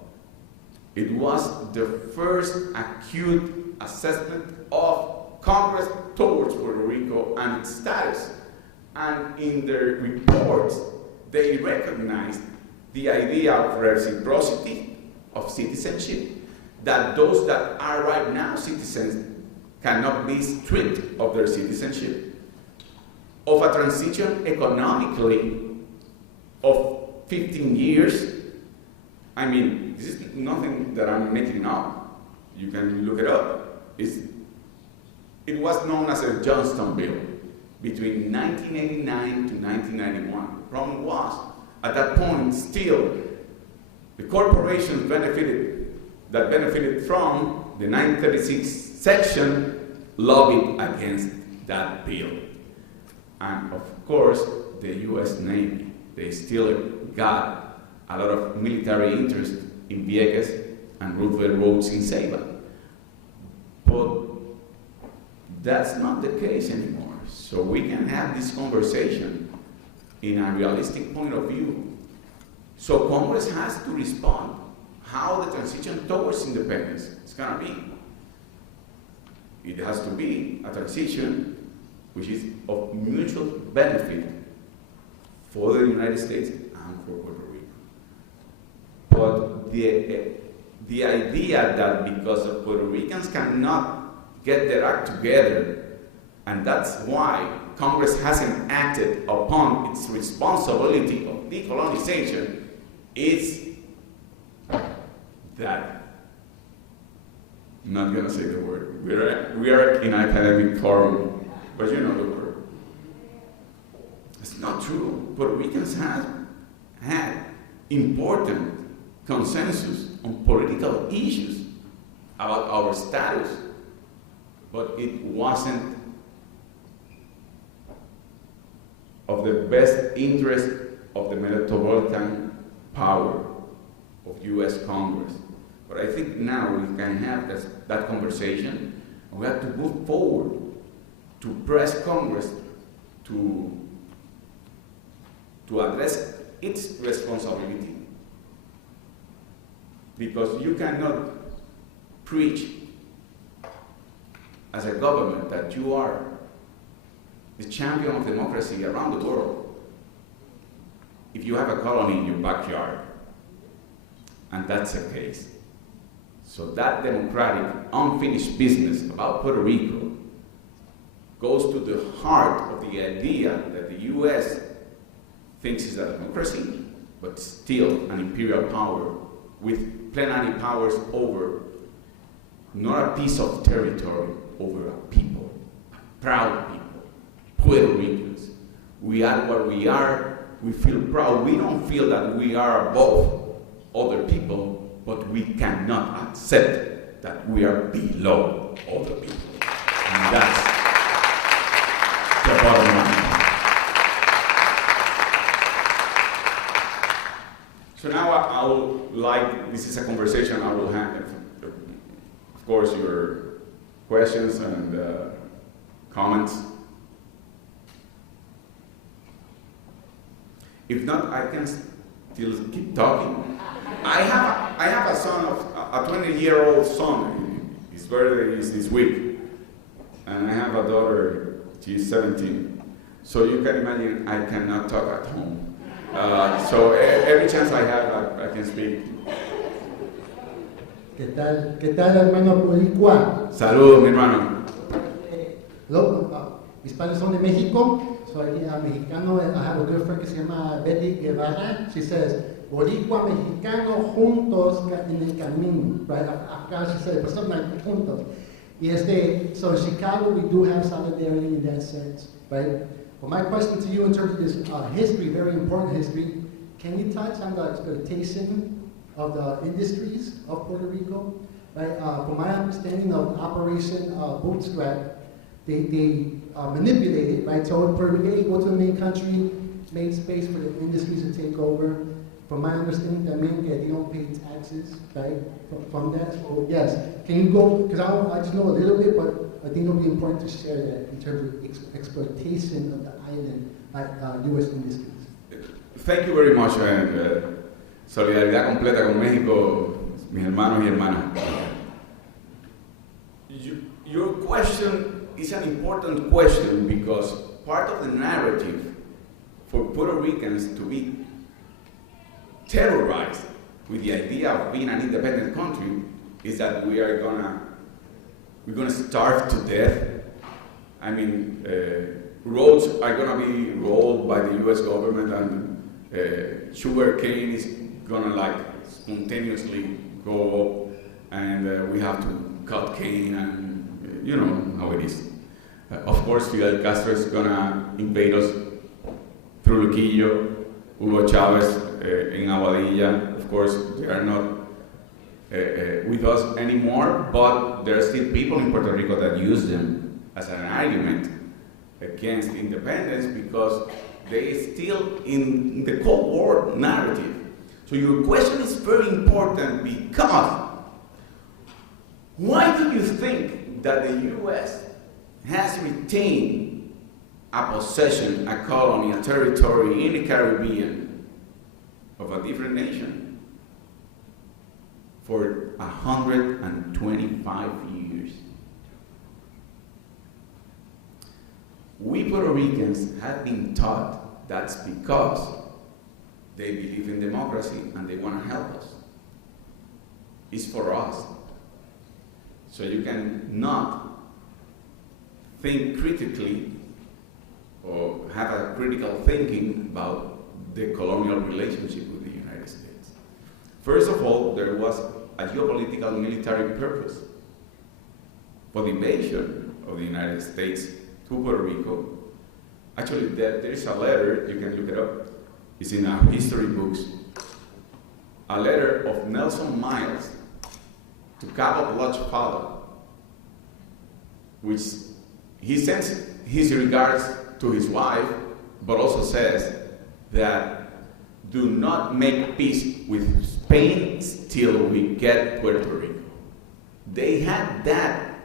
It was the first acute assessment of Congress towards Puerto Rico and its status. And in their reports, they recognized the idea of reciprocity, of citizenship, that those that are right now citizens cannot be stripped of their citizenship, of a transition economically of 15 years. I mean, this is nothing that I'm making up. You can look it up. It was known as a Johnston Bill between 1989 to 1991. The problem was, at that point, still, the corporations that benefited from the 936 section lobbied against that bill. And of course, the US Navy, they still got a lot of military interest in Vieques and Roosevelt Roads in Ceiba. But that's not the case anymore. So we can have this conversation in a realistic point of view. So Congress has to respond how the transition towards independence is going to be. It has to be a transition which is of mutual benefit for the United States and for Puerto Rico. But the idea that because the Puerto Ricans cannot get their act together, and that's why Congress hasn't acted upon its responsibility of decolonization, is that, I'm not going to say the word, we are in an academic forum, but you know the word. It's not true. Puerto Ricans have had important consensus on political issues about our status, but it wasn't of the best interest of the metropolitan power of US Congress. But I think now we can have that conversation, and we have to move forward to press Congress to address its responsibility. Because you cannot preach as a government that you are the champion of democracy around the world if you have a colony in your backyard. And that's the case. So that democratic, unfinished business about Puerto Rico goes to the heart of the idea that the U.S. thinks is a democracy, but still an imperial power with plenary powers over not a piece of territory, over a people, a proud people, Puerto Ricans. We are what we are, we feel proud. We don't feel that we are above other people, but we cannot accept that we are below other people. And that's the bottom line. So now I would like, this is a conversation, I will have, of course, your questions and comments. If not, I can still keep talking. I have a son, a 20-year-old son. His birthday is this week. And I have a daughter, she's 17. So you can imagine I cannot talk at home. So every chance I have, I can speak. ¿Qué tal, hermano Boricua? Saludos, mi hermano. Mis padres son de México. Soy mexicano. I have a good friend que se llama Betty Guevara. She says, Boricua mexicano juntos en el camino. Right? After she said, but something like juntos. So in Chicago, we do have solidarity in that sense, right? But my question to you in terms of this history, very important history, can you touch on the exploitation of the industries of Puerto Rico? Right? From my understanding of Operation Bootstrap, they manipulated, right? Told Puerto Rico, hey, go to the main country, made space for the industries to take over. From my understanding, that means that they don't pay taxes, right? From that, so yes. Can you go, because I just know a little bit, but I think it'll be important to share that in terms of exploitation of the island by U.S. industries. Thank you very much, and solidaridad completa con México, mis hermanos y hermanas. Your question is an important question because part of the narrative for Puerto Ricans to be terrorized with the idea of being an independent country is that we're gonna starve to death. I mean, roads are gonna be rolled by the U.S. government, and sugar cane is gonna like spontaneously go up, and we have to cut cane, and you know how it is. Of course, Fidel Castro is gonna invade us through Luquillo, Hugo Chavez in Aguadilla. Of course, they are not with us anymore, but there are still people in Puerto Rico that use them as an argument against independence because they still in the Cold War narrative. So your question is very important because why do you think that the U.S. has retained a possession, a colony, a territory in the Caribbean of a different nation for 125 years? We Puerto Ricans have been taught that's because they believe in democracy and they want to help us. It's for us. So you can not think critically or have a critical thinking about the colonial relationship with the United States. First of all, there was a geopolitical military purpose for the invasion of the United States to Puerto Rico. Actually, there is a letter, you can look it up, it's in our history books, a letter of Nelson Miles to Cabot Lodge Father, which he sends his regards to his wife, but also says that do not make peace with Spain till we get Puerto Rico. They had that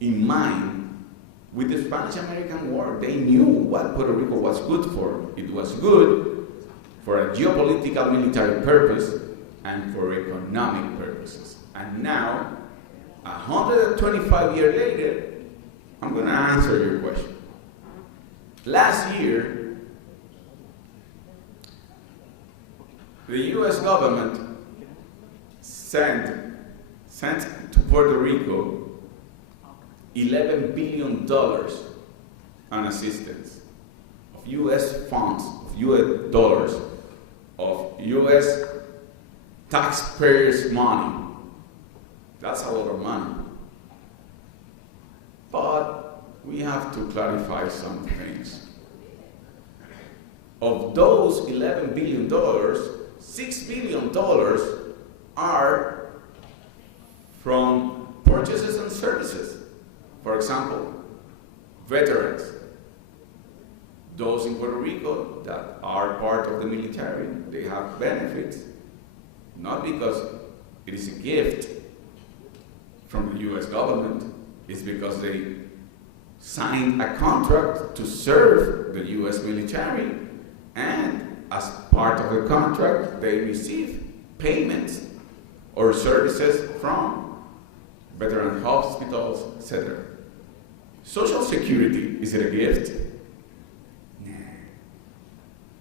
in mind with the Spanish-American War. They knew what Puerto Rico was good for. It was good for a geopolitical military purpose and for economic purposes. And now, 125 years later, I'm going to answer your question. Last year, the U.S. government sent to Puerto Rico $11 billion on assistance of U.S. funds, of U.S. dollars, of U.S. taxpayers' money. That's a lot of money. But we have to clarify some things. Of those $11 billion, $6 billion are from purchases and services. For example, veterans, those in Puerto Rico that are part of the military, they have benefits, not because it is a gift from the US government, it's because they signed a contract to serve the US military, and as part of the contract, they receive payments or services from veteran hospitals, etc. Social Security, is it a gift? Nah.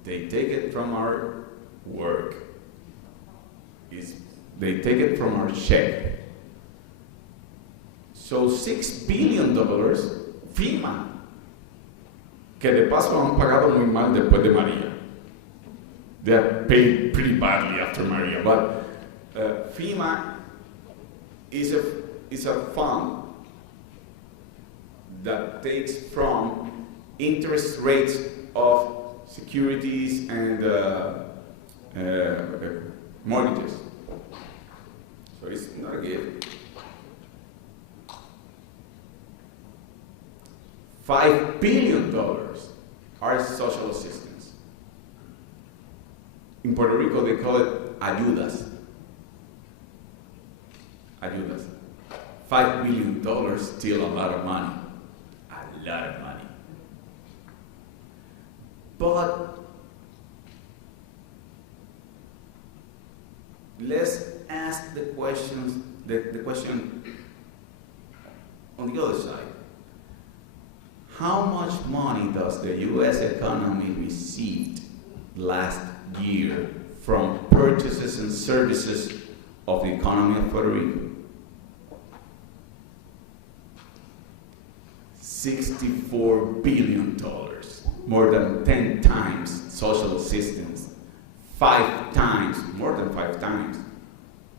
They take it from our work. They take it from our check. So $6 billion, FEMA, que de paso han pagado muy mal después de María. They have paid pretty badly after Maria, but FEMA is a fund that takes from interest rates of securities and mortgages. So it's not a gift. $5 billion are social assistance. In Puerto Rico, they call it ayudas. Ayudas. $5 billion, still a lot of money. A lot of money. But let's ask the question on the other side. How much money does the U.S. economy received last year from purchases and services of the economy of Puerto Rico? $64 billion, more than 10 times social assistance, 5 times, more than 5 times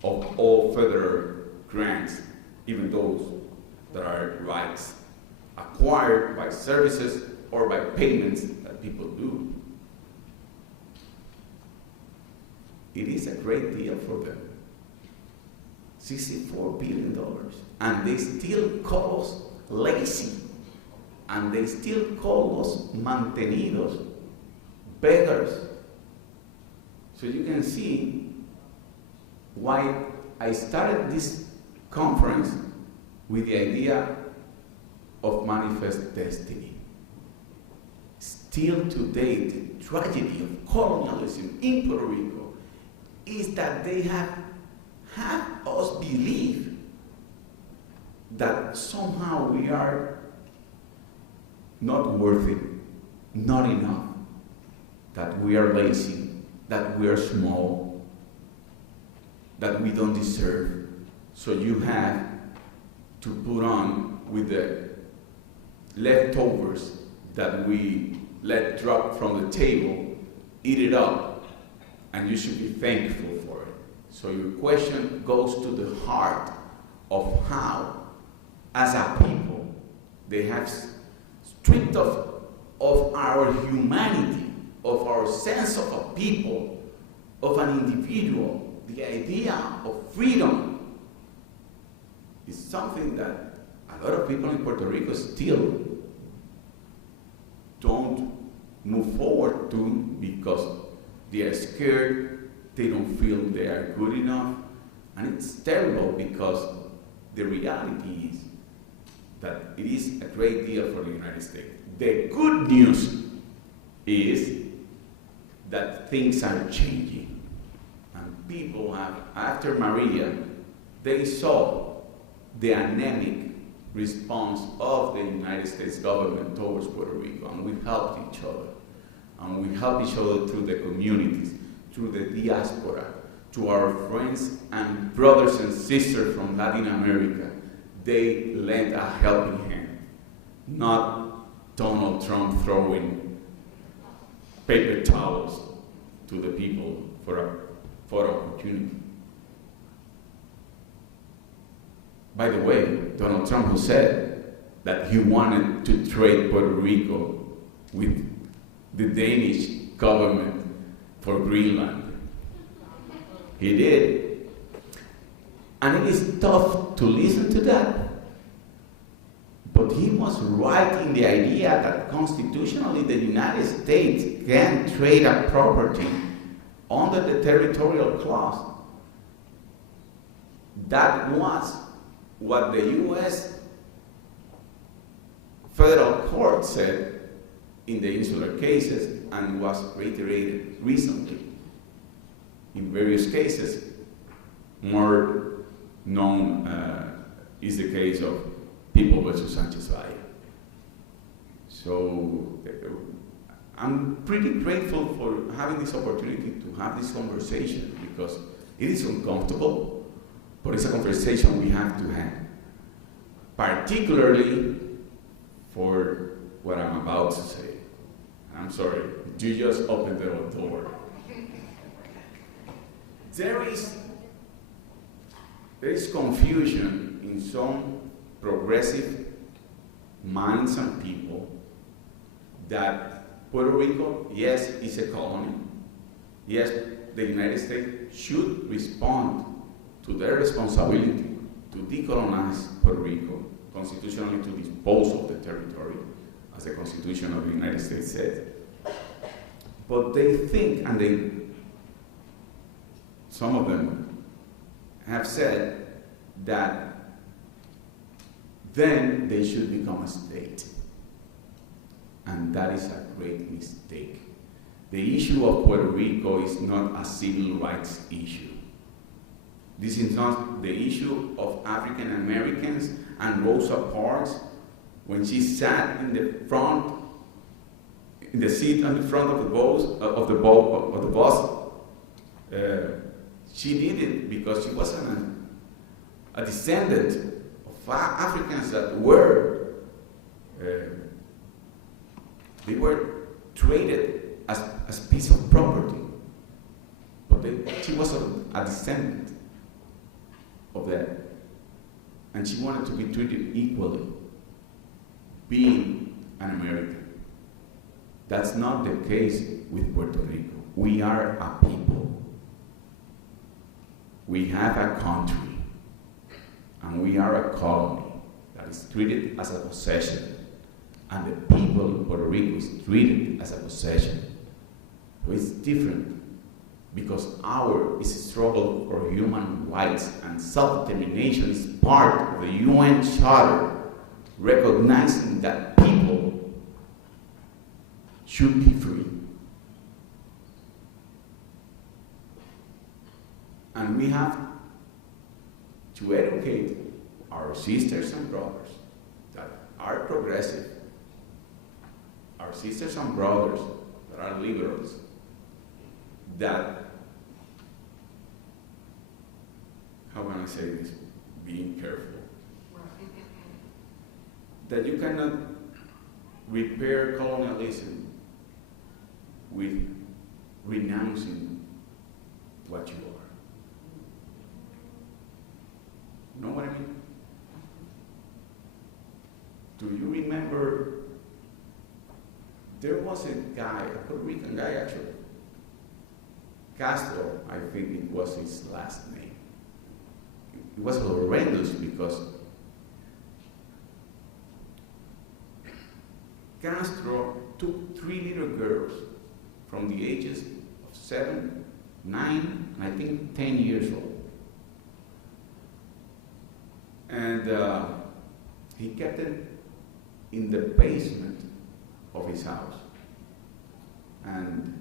of all federal grants, even those that are rights acquired by services or by payments that people do. It is a great deal for them. $64 billion. And they still call us lazy. And they still call us mantenidos, beggars. So you can see why I started this conference with the idea of manifest destiny. Still today, the tragedy of colonialism in Puerto Rico is that they have had us believe that somehow we are not worthy, not enough, that we are lazy, that we are small, that we don't deserve. So you have to put on with the leftovers that we let drop from the table, eat it up, and you should be thankful for it. So your question goes to the heart of how, as a people, they have stripped of our humanity, of our sense of a people, of an individual. The idea of freedom is something that a lot of people in Puerto Rico still don't move forward to, because They are scared, they don't feel they are good enough, and it's terrible because the reality is that it is a great deal for the United States. The good news is that things are changing, and people have, after Maria, they saw the anemic response of the United States government towards Puerto Rico, and we helped each other. And we help each other through the communities, through the diaspora, to our friends and brothers and sisters from Latin America. They lent a helping hand, not Donald Trump throwing paper towels to the people for opportunity. By the way, Donald Trump who said that he wanted to trade Puerto Rico with the Danish government for Greenland. He did. And it is tough to listen to that. But he was right in the idea that constitutionally the United States can trade a property under the territorial clause. That was what the U.S. federal court said in the insular cases and was reiterated recently in various cases. More known is the case of People versus Sanchez Valle. So I'm pretty grateful for having this opportunity to have this conversation because it is uncomfortable, but it's a conversation we have to have, particularly for what I'm about to say. I'm sorry, you just opened the door. There is confusion in some progressive minds and people that Puerto Rico, yes, is a colony. Yes, the United States should respond to their responsibility to decolonize Puerto Rico, constitutionally to dispose of the territory, as the Constitution of the United States said. But they think, and some of them have said that then they should become a state. And that is a great mistake. The issue of Puerto Rico is not a civil rights issue. This is not the issue of African Americans and Rosa Parks when she sat in the seat on the front of the bus. She did it because she wasn't a descendant of Africans that were they were traded as piece of property, but she was a descendant of that, and she wanted to be treated equally, being an American. That's not the case with Puerto Rico. We are a people. We have a country, and we are a colony that is treated as a possession, and the people of Puerto Rico is treated as a possession. So it's different, because our is a struggle for human rights, and self-determination is part of the UN Charter, recognizing that people should be free. And we have to educate our sisters and brothers that are progressive, our sisters and brothers that are liberals, that, how can I say this, being careful, that you cannot repair colonialism with renouncing what you are. You know what I mean? Do you remember, there was a guy, a Puerto Rican guy actually, Castro, I think it was his last name. It was horrendous because Castro took 3 little girls from the ages of 7, 9, and I think 10 years old. And he kept it in the basement of his house. And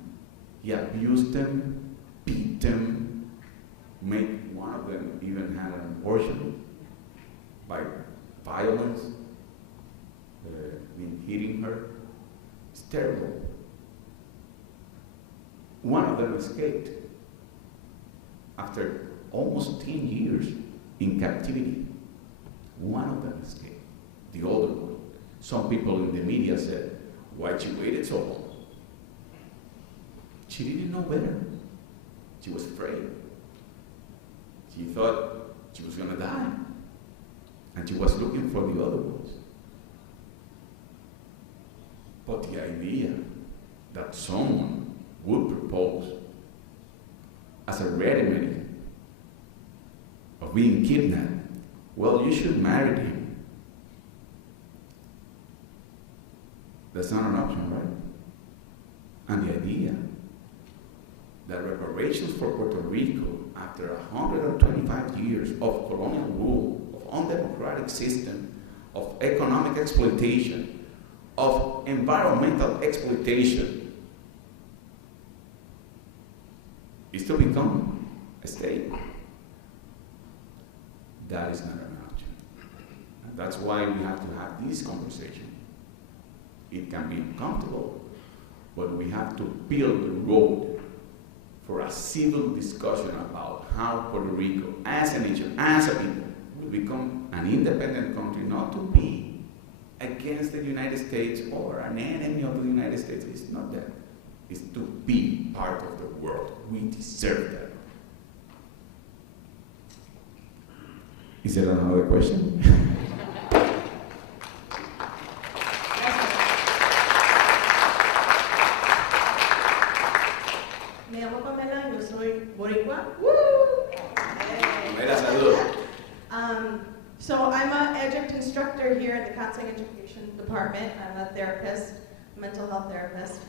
he abused them, beat them, made one of them even had an abortion by violence, hitting her. It's terrible. One of them escaped after almost 10 years in captivity. One of them escaped, the older one. Some people in the media said, why'd she waited so long? She didn't know better. She was afraid. She thought she was going to die. And she was looking for the other ones. But the idea that someone would propose as a remedy of being kidnapped, well, you should marry him. That's not an option, right? And the idea that reparations for Puerto Rico after 125 years of colonial rule, of undemocratic system, of economic exploitation, of environmental exploitation, is to become a state. That is not an option. And that's why we have to have this conversation. It can be uncomfortable, but we have to build the road for a civil discussion about how Puerto Rico, as a nation, as a people, will become an independent country, not to be against the United States or an enemy of the United States. It's not that. It's to be part of the world. We deserve that. Is there another question? Me llamo Pamela, yo soy Boricua. Pamela, salud. So I'm an adjunct instructor here in the Counseling Education Department. I'm a therapist, mental health therapist,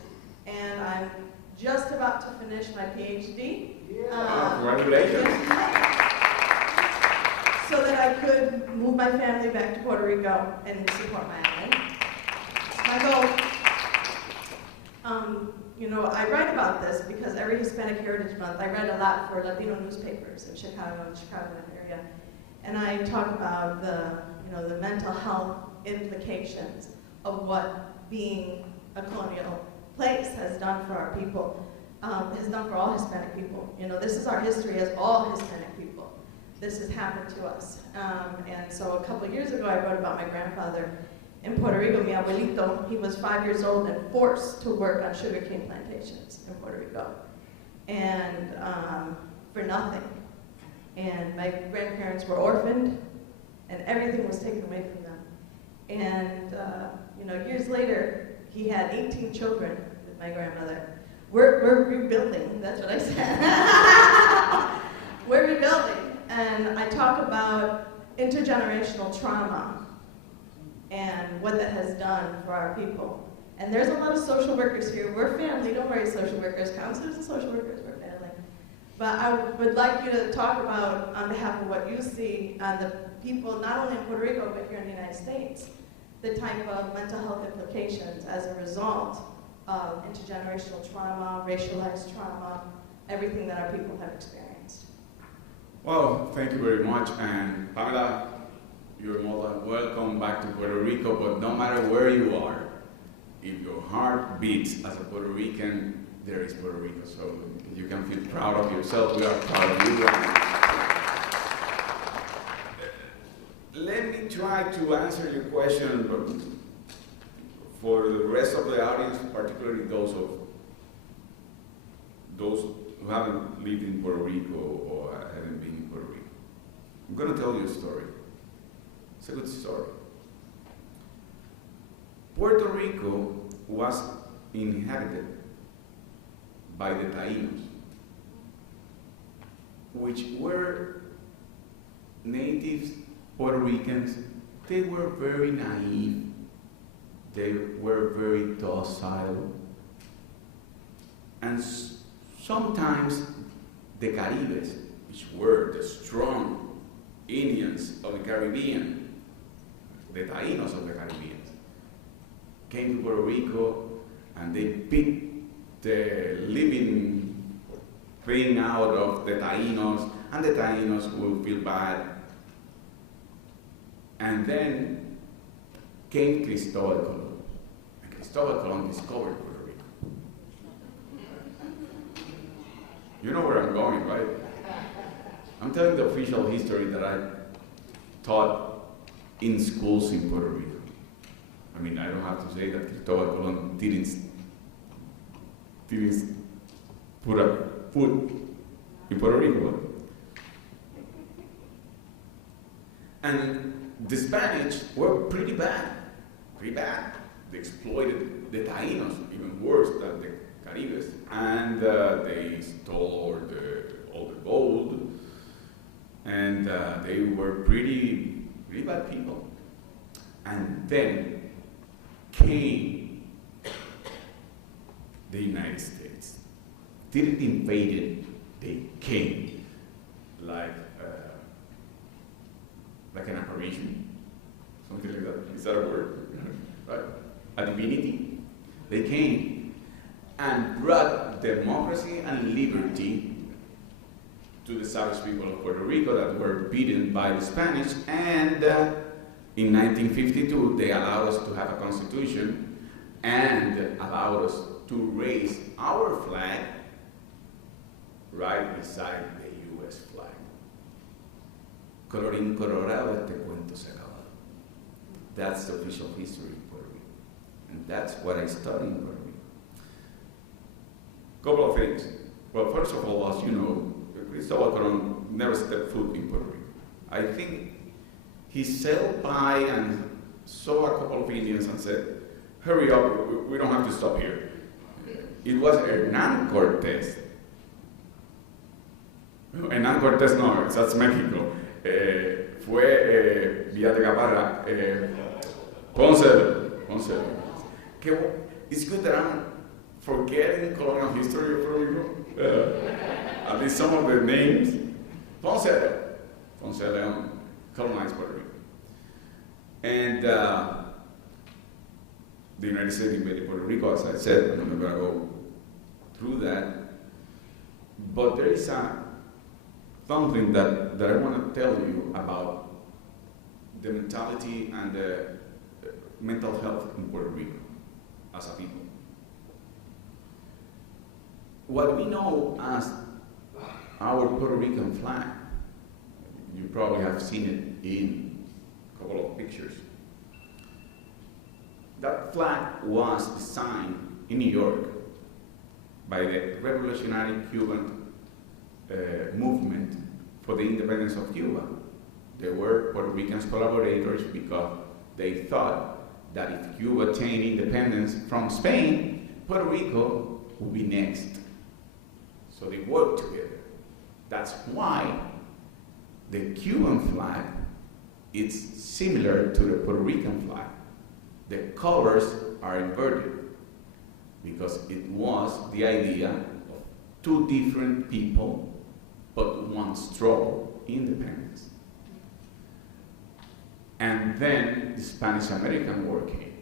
and I'm just about to finish my PhD. Congratulations. So that I could move my family back to Puerto Rico and support my island. My goal. I write about this because every Hispanic Heritage Month, I write a lot for Latino newspapers in Chicago and Chicago area. And I talk about the mental health implications of what being a colonial place has done for our people, has done for all Hispanic people. This is our history as all Hispanic people. This has happened to us. And so a couple of years ago, I wrote about my grandfather in Puerto Rico, mi abuelito. He was 5 years old and forced to work on sugarcane plantations in Puerto Rico. And for nothing. And my grandparents were orphaned, and everything was taken away from them. And years later, he had 18 children with my grandmother. We're rebuilding, that's what I said. We're rebuilding. And I talk about intergenerational trauma and what that has done for our people. And there's a lot of social workers here. We're family, don't worry, social workers, counselors and social workers, we're family. But I would like you to talk about, on behalf of what you see, the people, not only in Puerto Rico, but here in the United States, the type of mental health implications as a result of intergenerational trauma, racialized trauma, everything that our people have experienced. Well, thank you very much. And Pamela, you're more than welcome back to Puerto Rico, but no matter where you are, if your heart beats as a Puerto Rican, there is Puerto Rico. So you can feel proud of yourself. We are proud of you. Let me try to answer your question, but for the rest of the audience, particularly those who haven't lived in Puerto Rico or haven't been in Puerto Rico. I'm going to tell you a story. It's a good story. Puerto Rico was inhabited by the Taínos, which were native Puerto Ricans. They were very naive. They were very docile. And sometimes the Caribes, which were the strong Indians of the Caribbean, the Taínos of the Caribbean, came to Puerto Rico and they picked the living thing out of the Taínos, and the Taínos will feel bad. And then came Cristobal Colon. And Cristobal Colon discovered Puerto Rico. You know where I'm going, right? I'm telling the official history that I taught in schools in Puerto Rico. I mean, I don't have to say that Cristobal Colon didn't put a foot in Puerto Rico. And the Spanish were pretty bad. They exploited the Taínos, even worse than the Caribes, and they stole all the gold, and they were pretty bad people. And then came the United States. Didn't invade it, they came like an apparition, something like that. Is that a word? Right? A divinity. They came and brought democracy and liberty to the savage people of Puerto Rico that were beaten by the Spanish, and in 1952 they allowed us to have a constitution and allowed us to raise our flag right beside the U.S. flag. Colorín colorado, este cuento se acabó. That's the official history of Puerto Rico. And that's what I studied in Puerto Rico. Couple of things. Well, first of all, as you know, Cristobal Colon never stepped foot in Puerto Rico. I think he sailed by and saw a couple of Indians and said, hurry up, we don't have to stop here. It was Hernán Cortés. Hernán Cortés, no, that's Mexico. Fue Villa de Gaparra, Ponce. It's good that I'm forgetting colonial history of Puerto Rico. At least some of the names. Ponce León colonized Puerto Rico. And the United States invaded Puerto Rico, as I said. I'm not going to go through that. But there is something that I want to tell you about the mentality and the mental health in Puerto Rico as a people. What we know as our Puerto Rican flag, you probably have seen it in a couple of pictures. That flag was designed in New York by the revolutionary Cuban movement for the independence of Cuba. They were Puerto Ricans collaborators because they thought that if Cuba attained independence from Spain, Puerto Rico would be next. So they worked together. That's why the Cuban flag is similar to the Puerto Rican flag. The colors are inverted because it was the idea of two different people but one strong independence. And then the Spanish-American War came.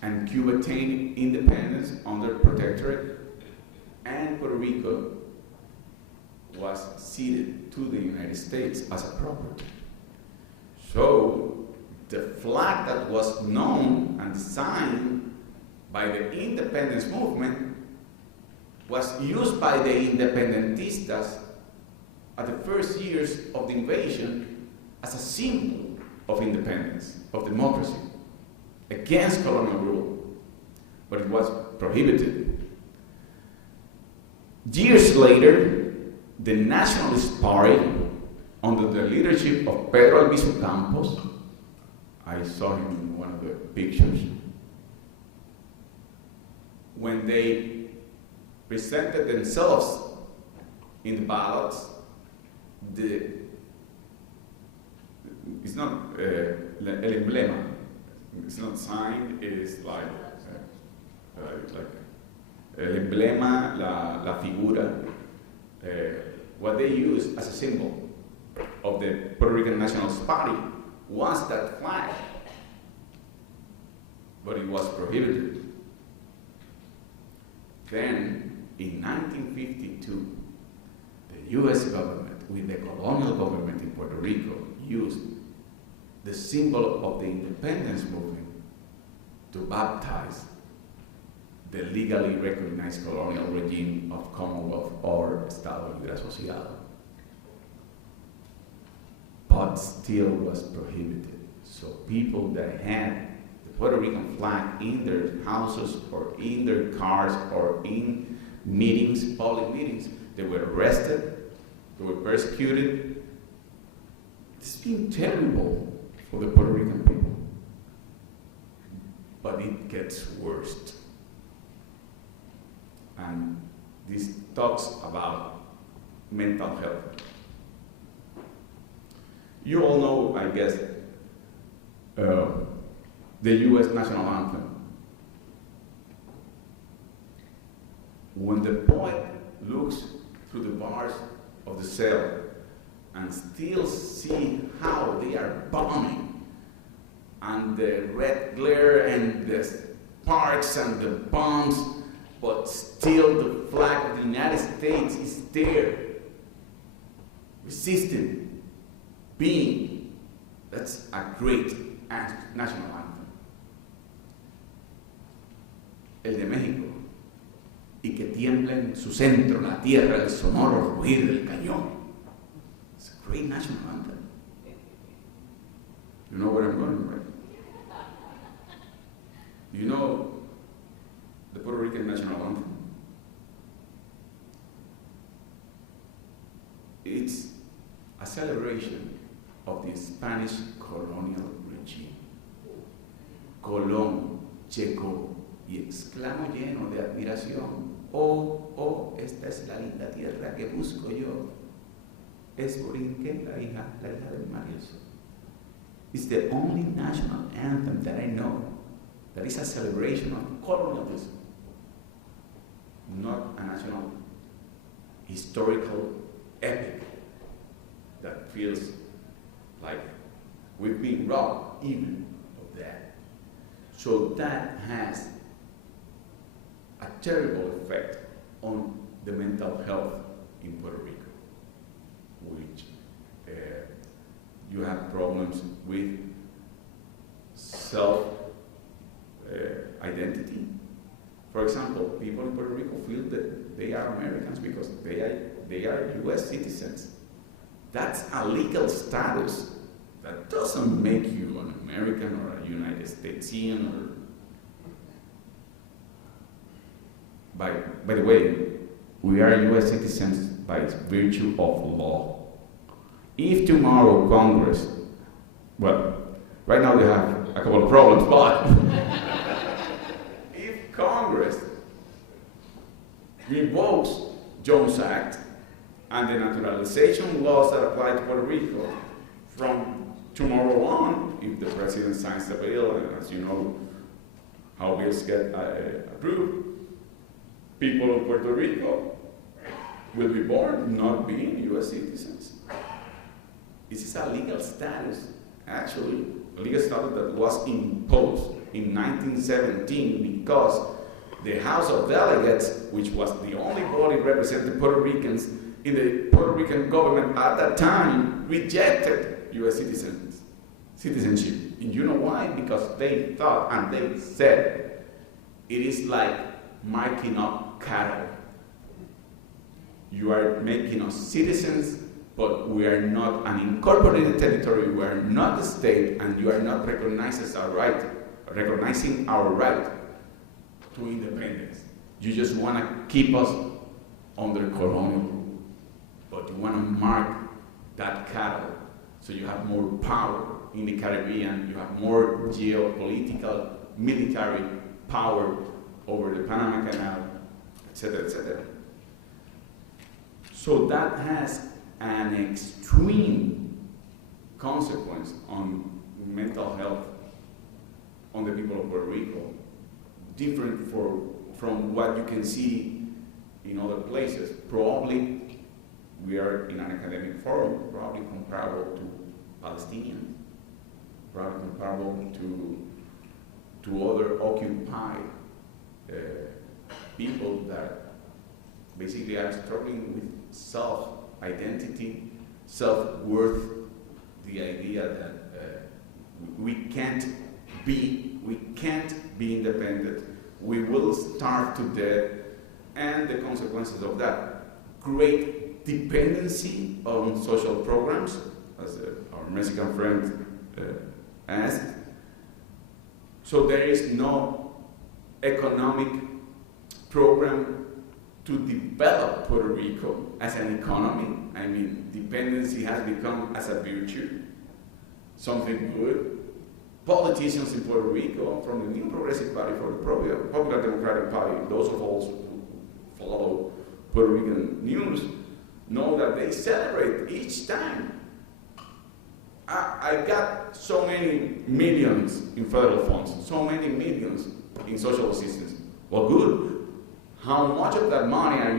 And Cuba attained independence under protectorate, and Puerto Rico was ceded to the United States as a property. So the flag that was known and designed by the independence movement was used by the independentistas at the first years of the invasion as a symbol of independence, of democracy, against colonial rule, but it was prohibited. Years later, the Nationalist Party, under the leadership of Pedro Albizu Campos, I saw him in one of the pictures, when they presented themselves in the ballots, it's not el emblema, it's not signed, it's like El emblema, la figura, what they used as a symbol of the Puerto Rican Nationalist Party was that flag, but it was prohibited. Then, in 1952, the US government, with the colonial government in Puerto Rico, used the symbol of the independence movement to baptize the legally recognized colonial regime of Commonwealth or Estado Libre Asociado. But still was prohibited. So people that had the Puerto Rican flag in their houses or in their cars or in meetings, public meetings, they were arrested, they were persecuted. It's been terrible for the Puerto Rican people. But it gets worse. And this talks about mental health. You all know, I guess, the US national anthem. When the poet looks through the bars of the cell and still see how they are bombing, and the red glare and the sparks and the bombs, but still the flag of the United States is there, resisting, being. That's a great national anthem. El de México, y que tiembla en su centro la tierra el sonoro rugir del cañón. It's a great national anthem. You know where I'm going, right? You know the Puerto Rican national anthem? It's a celebration of the Spanish colonial regime. Colón llegó y exclamó lleno de admiración: oh, oh, esta es la linda tierra que busco yo. Es Borinquen, la hija del Marius. It's the only national anthem that I know that is a celebration of colonialism, not a national historical epic that feels like we've been robbed even of that. So that has a terrible effect on the mental health in Puerto Rico, which you have problems with self identity. For example, people in Puerto Rico feel that they are Americans because they are US citizens. That's a legal status. That doesn't make you an American or a United Statesian or... By the way, we are US citizens by virtue of law. If tomorrow Congress, well, right now they have a couple of problems, but if Congress revokes Jones Act and the naturalization laws that apply to Puerto Rico from tomorrow on, if the president signs the bill, and as you know how bills get approved, people in Puerto Rico will be born not being US citizens. This is a legal status, actually, a legal status that was imposed in 1917 because the House of Delegates, which was the only body representing Puerto Ricans in the Puerto Rican government at that time, rejected US citizenship. And you know why? Because they thought, and they said, it is like marking up cattle. You are making us citizens, but we are not an incorporated territory, we are not a state, and you are not recognizing our right to independence. You just want to keep us under colonial rule, but you want to mark that cattle so you have more power in the Caribbean, you have more geopolitical, military power over the Panama Canal, etc., etc. So that has an extreme consequence on mental health on the people of Puerto Rico, different from what you can see in other places. Probably we are in an academic forum, probably comparable to Palestinians, probably comparable to other occupied people that basically are struggling with self-identity, self-worth, the idea that we can't be independent, we will starve to death, and the consequences of that. Great dependency on social programs, as our Mexican friend asked. So there is no economic program to develop Puerto Rico as an economy. I mean, dependency has become as a virtue, something good. Politicians in Puerto Rico, from the New Progressive Party, from the Popular Democratic Party, those of us who follow Puerto Rican news, know that they celebrate each time. I got so many millions in federal funds, so many millions in social assistance. Well, good. How much of that money are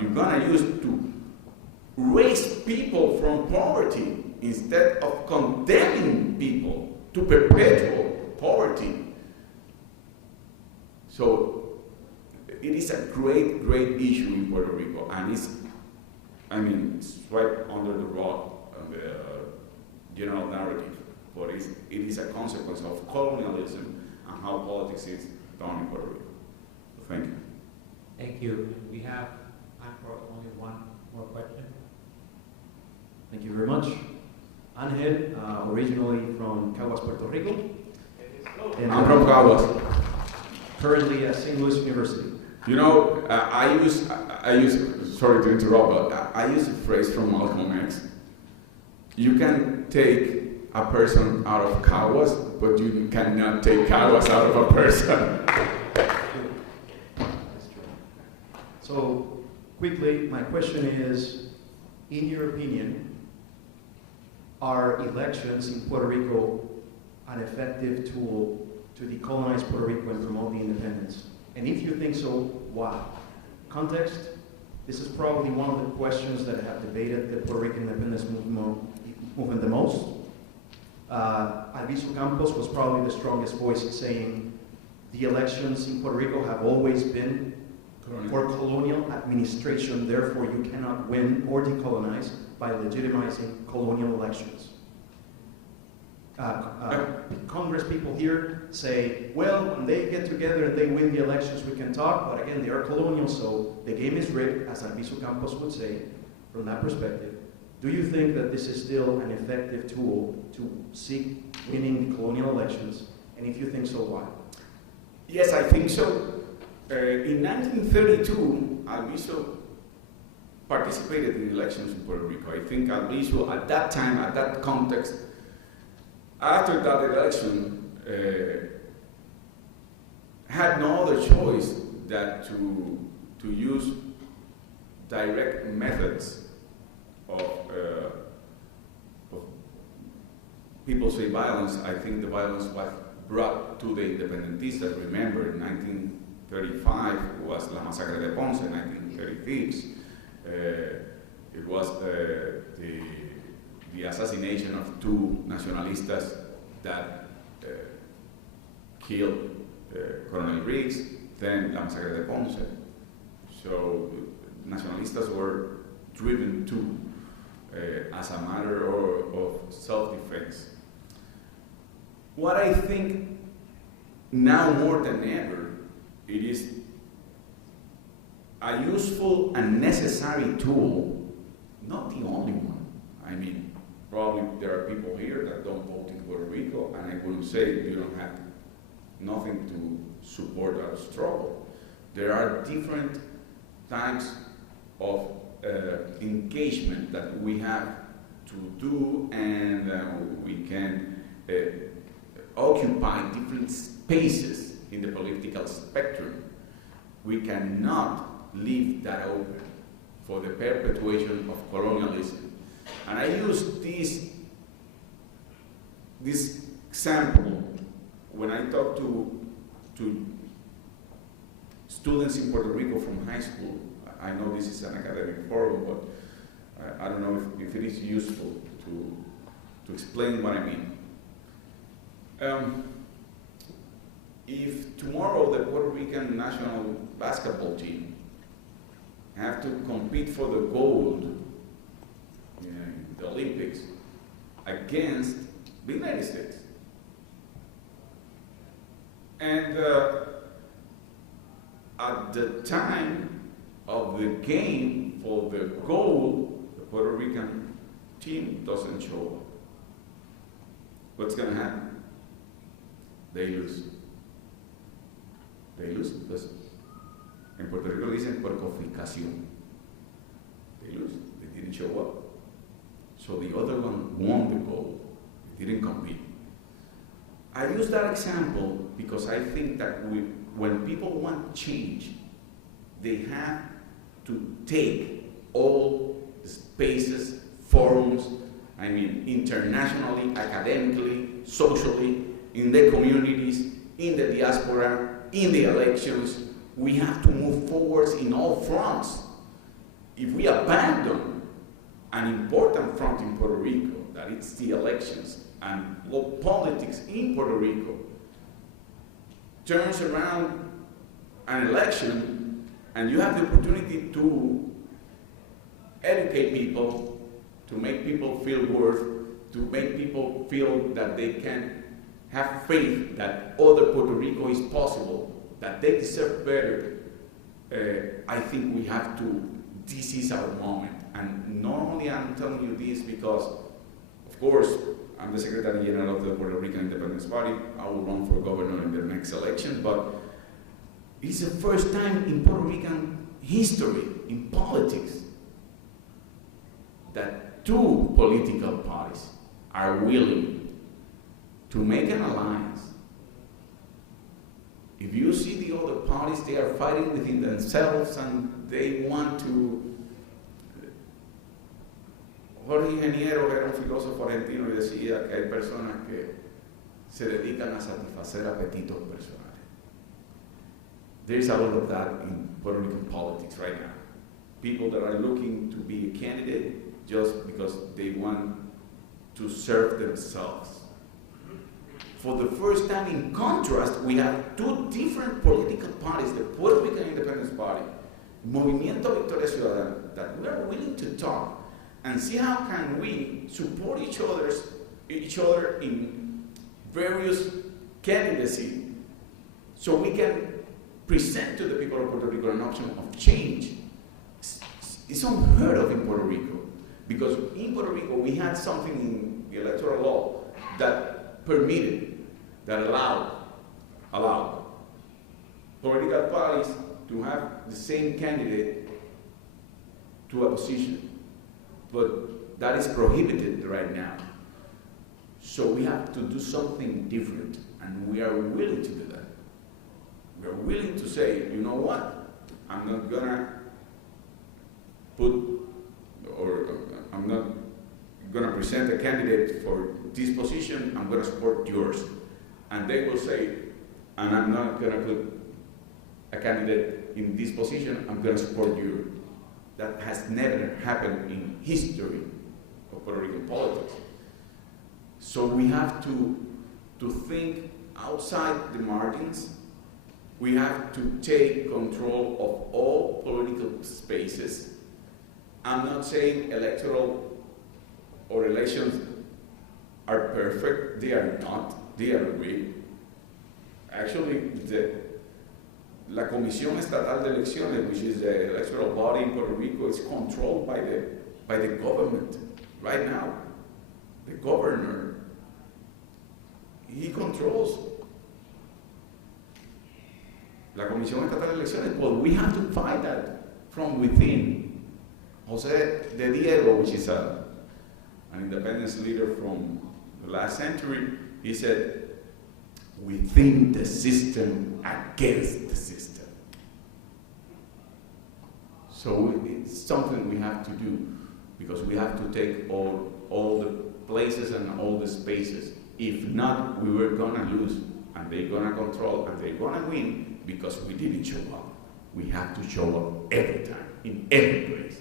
you gonna use to raise people from poverty instead of condemning people to perpetual poverty? So it is a great, great issue in Puerto Rico, and it's right under the rug of the general narrative, but it is a consequence of colonialism and how politics is done in Puerto Rico. So thank you. Thank you. We have time for only one more question. Thank you very much. Angel, originally from Caguas, Puerto Rico. And I'm from Caguas. Currently at St. Louis University. You know, I use, sorry to interrupt, but I use a phrase from Malcolm X. You can take a person out of Caguas, but you cannot take Caguas out of a person. So, quickly, my question is, in your opinion, are elections in Puerto Rico an effective tool to decolonize Puerto Rico and promote the independence? And if you think so, why? Context, this is probably one of the questions that have debated the Puerto Rican independence movement the most. Alviso Campos was probably the strongest voice saying the elections in Puerto Rico have always been for colonial administration, therefore you cannot win or decolonize by legitimizing colonial elections. Congress people here say, well, when they get together and they win the elections, we can talk, but again, they are colonial, so the game is rigged, as Alviso Campos would say, from that perspective. Do you think that this is still an effective tool to seek winning the colonial elections? And if you think so, why? Yes, I think so. In 1932, Alviso participated in elections in Puerto Rico. I think Alviso, at that time, at that context, after that election, had no other choice than to use direct methods of people say violence. I think the violence was brought to the independentistas. Remember, in 1935 was La Masacre de Ponce, 1936. It was the assassination of two nacionalistas that killed Colonel Riggs, then La Masacre de Ponce. So nacionalistas were driven to as a matter of self-defense. What I think now more than ever, it is a useful and necessary tool, not the only one. I mean, probably there are people here that don't vote in Puerto Rico, and I wouldn't say you don't have nothing to support our struggle. There are different types of engagement that we have to do, and we can occupy different spaces in the political spectrum. We cannot leave that open for the perpetuation of colonialism. And I use this example when I talk to students in Puerto Rico from high school. I know this is an academic forum, but I don't know if it is useful to explain what I mean. If tomorrow the Puerto Rican national basketball team have to compete for the gold in the Olympics against the United States, and at the time of the game for the gold, the Puerto Rican team doesn't show up, what's going to happen? They lose. They lose because en Puerto Rico dicen por confiscación. They lose. They didn't show up. So the other one won the gold. They didn't compete. I use that example because I think that when people want change, they have to take all the spaces, forums, I mean, internationally, academically, socially, in the communities, in the diaspora, in the elections. We have to move forwards in all fronts. If we abandon an important front in Puerto Rico, that it's the elections, and politics in Puerto Rico turns around an election, and you have the opportunity to educate people, to make people feel worth, to make people feel that they can have faith that other Puerto Rico is possible, that they deserve better. I think we have to, this is our moment. And normally I'm telling you this because, of course, I'm the Secretary General of the Puerto Rican Independence Party. I will run for governor in the next election, but it's the first time in Puerto Rican history, in politics, that two political parties are willing to make an alliance. If you see the other parties, they are fighting within themselves and they want to. Jorge Ingeniero era un filósofo argentino y decía que hay personas que se dedican a satisfacer apetitos personales. There is a lot of that in Puerto Rican politics right now. People that are looking to be a candidate just because they want to serve themselves. For the first time, in contrast, we have two different political parties, the Puerto Rican Independence Party, Movimiento Victoria Ciudadana, that we are willing to talk and see how can we support each other in various candidacy so we can present to the people of Puerto Rico an option of change. It's unheard of in Puerto Rico, because in Puerto Rico we had something in the electoral law that permitted, that allowed political parties to have the same candidate to a position. But that is prohibited right now. So we have to do something different, and we are willing to do that. We are willing to say, you know what, I'm not gonna I'm not gonna present a candidate for this position, I'm gonna support yours. And they will say, and I'm not gonna put a candidate in this position, I'm gonna support you. That has never happened in history of Puerto Rican politics. So we have to think outside the margins. We have to take control of all political spaces. I'm not saying electoral or elections are perfect. They are not. They are rigged. Actually, la Comisión Estatal de Elecciones, which is the electoral body in Puerto Rico, is controlled by the government right now. The governor, he controls la Comisión Estatal de Elecciones, but we have to fight that from within. José de Diego, which is an independence leader from the last century, he said, within the system, against the system. So it's something we have to do, because we have to take all the places and all the spaces. If not, we were gonna lose, and they're gonna control, and they're gonna win, because we didn't show up. we have to show up every time, in every place,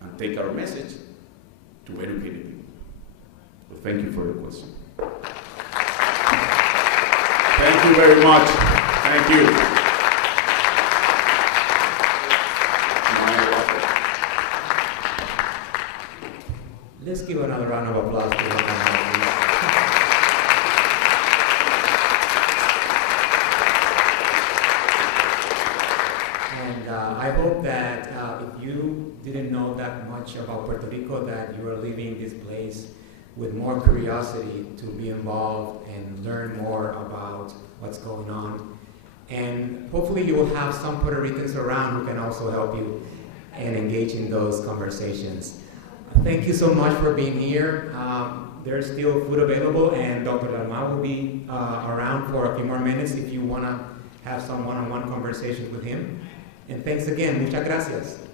and take our message to educated people. Well, thank you for the question. Thank you very much. Thank you. Let's give another round of applause to Juan Dalmau. And I hope that if you didn't know that much about Puerto Rico, that you are leaving this place with more curiosity to be involved and learn more about what's going on. And hopefully you will have some Puerto Ricans around who can also help you and engage in those conversations. Thank you so much for being here. There's still food available, and Dr. Dalmau will be around for a few more minutes if you want to have some one-on-one conversations with him. And thanks again. Muchas gracias.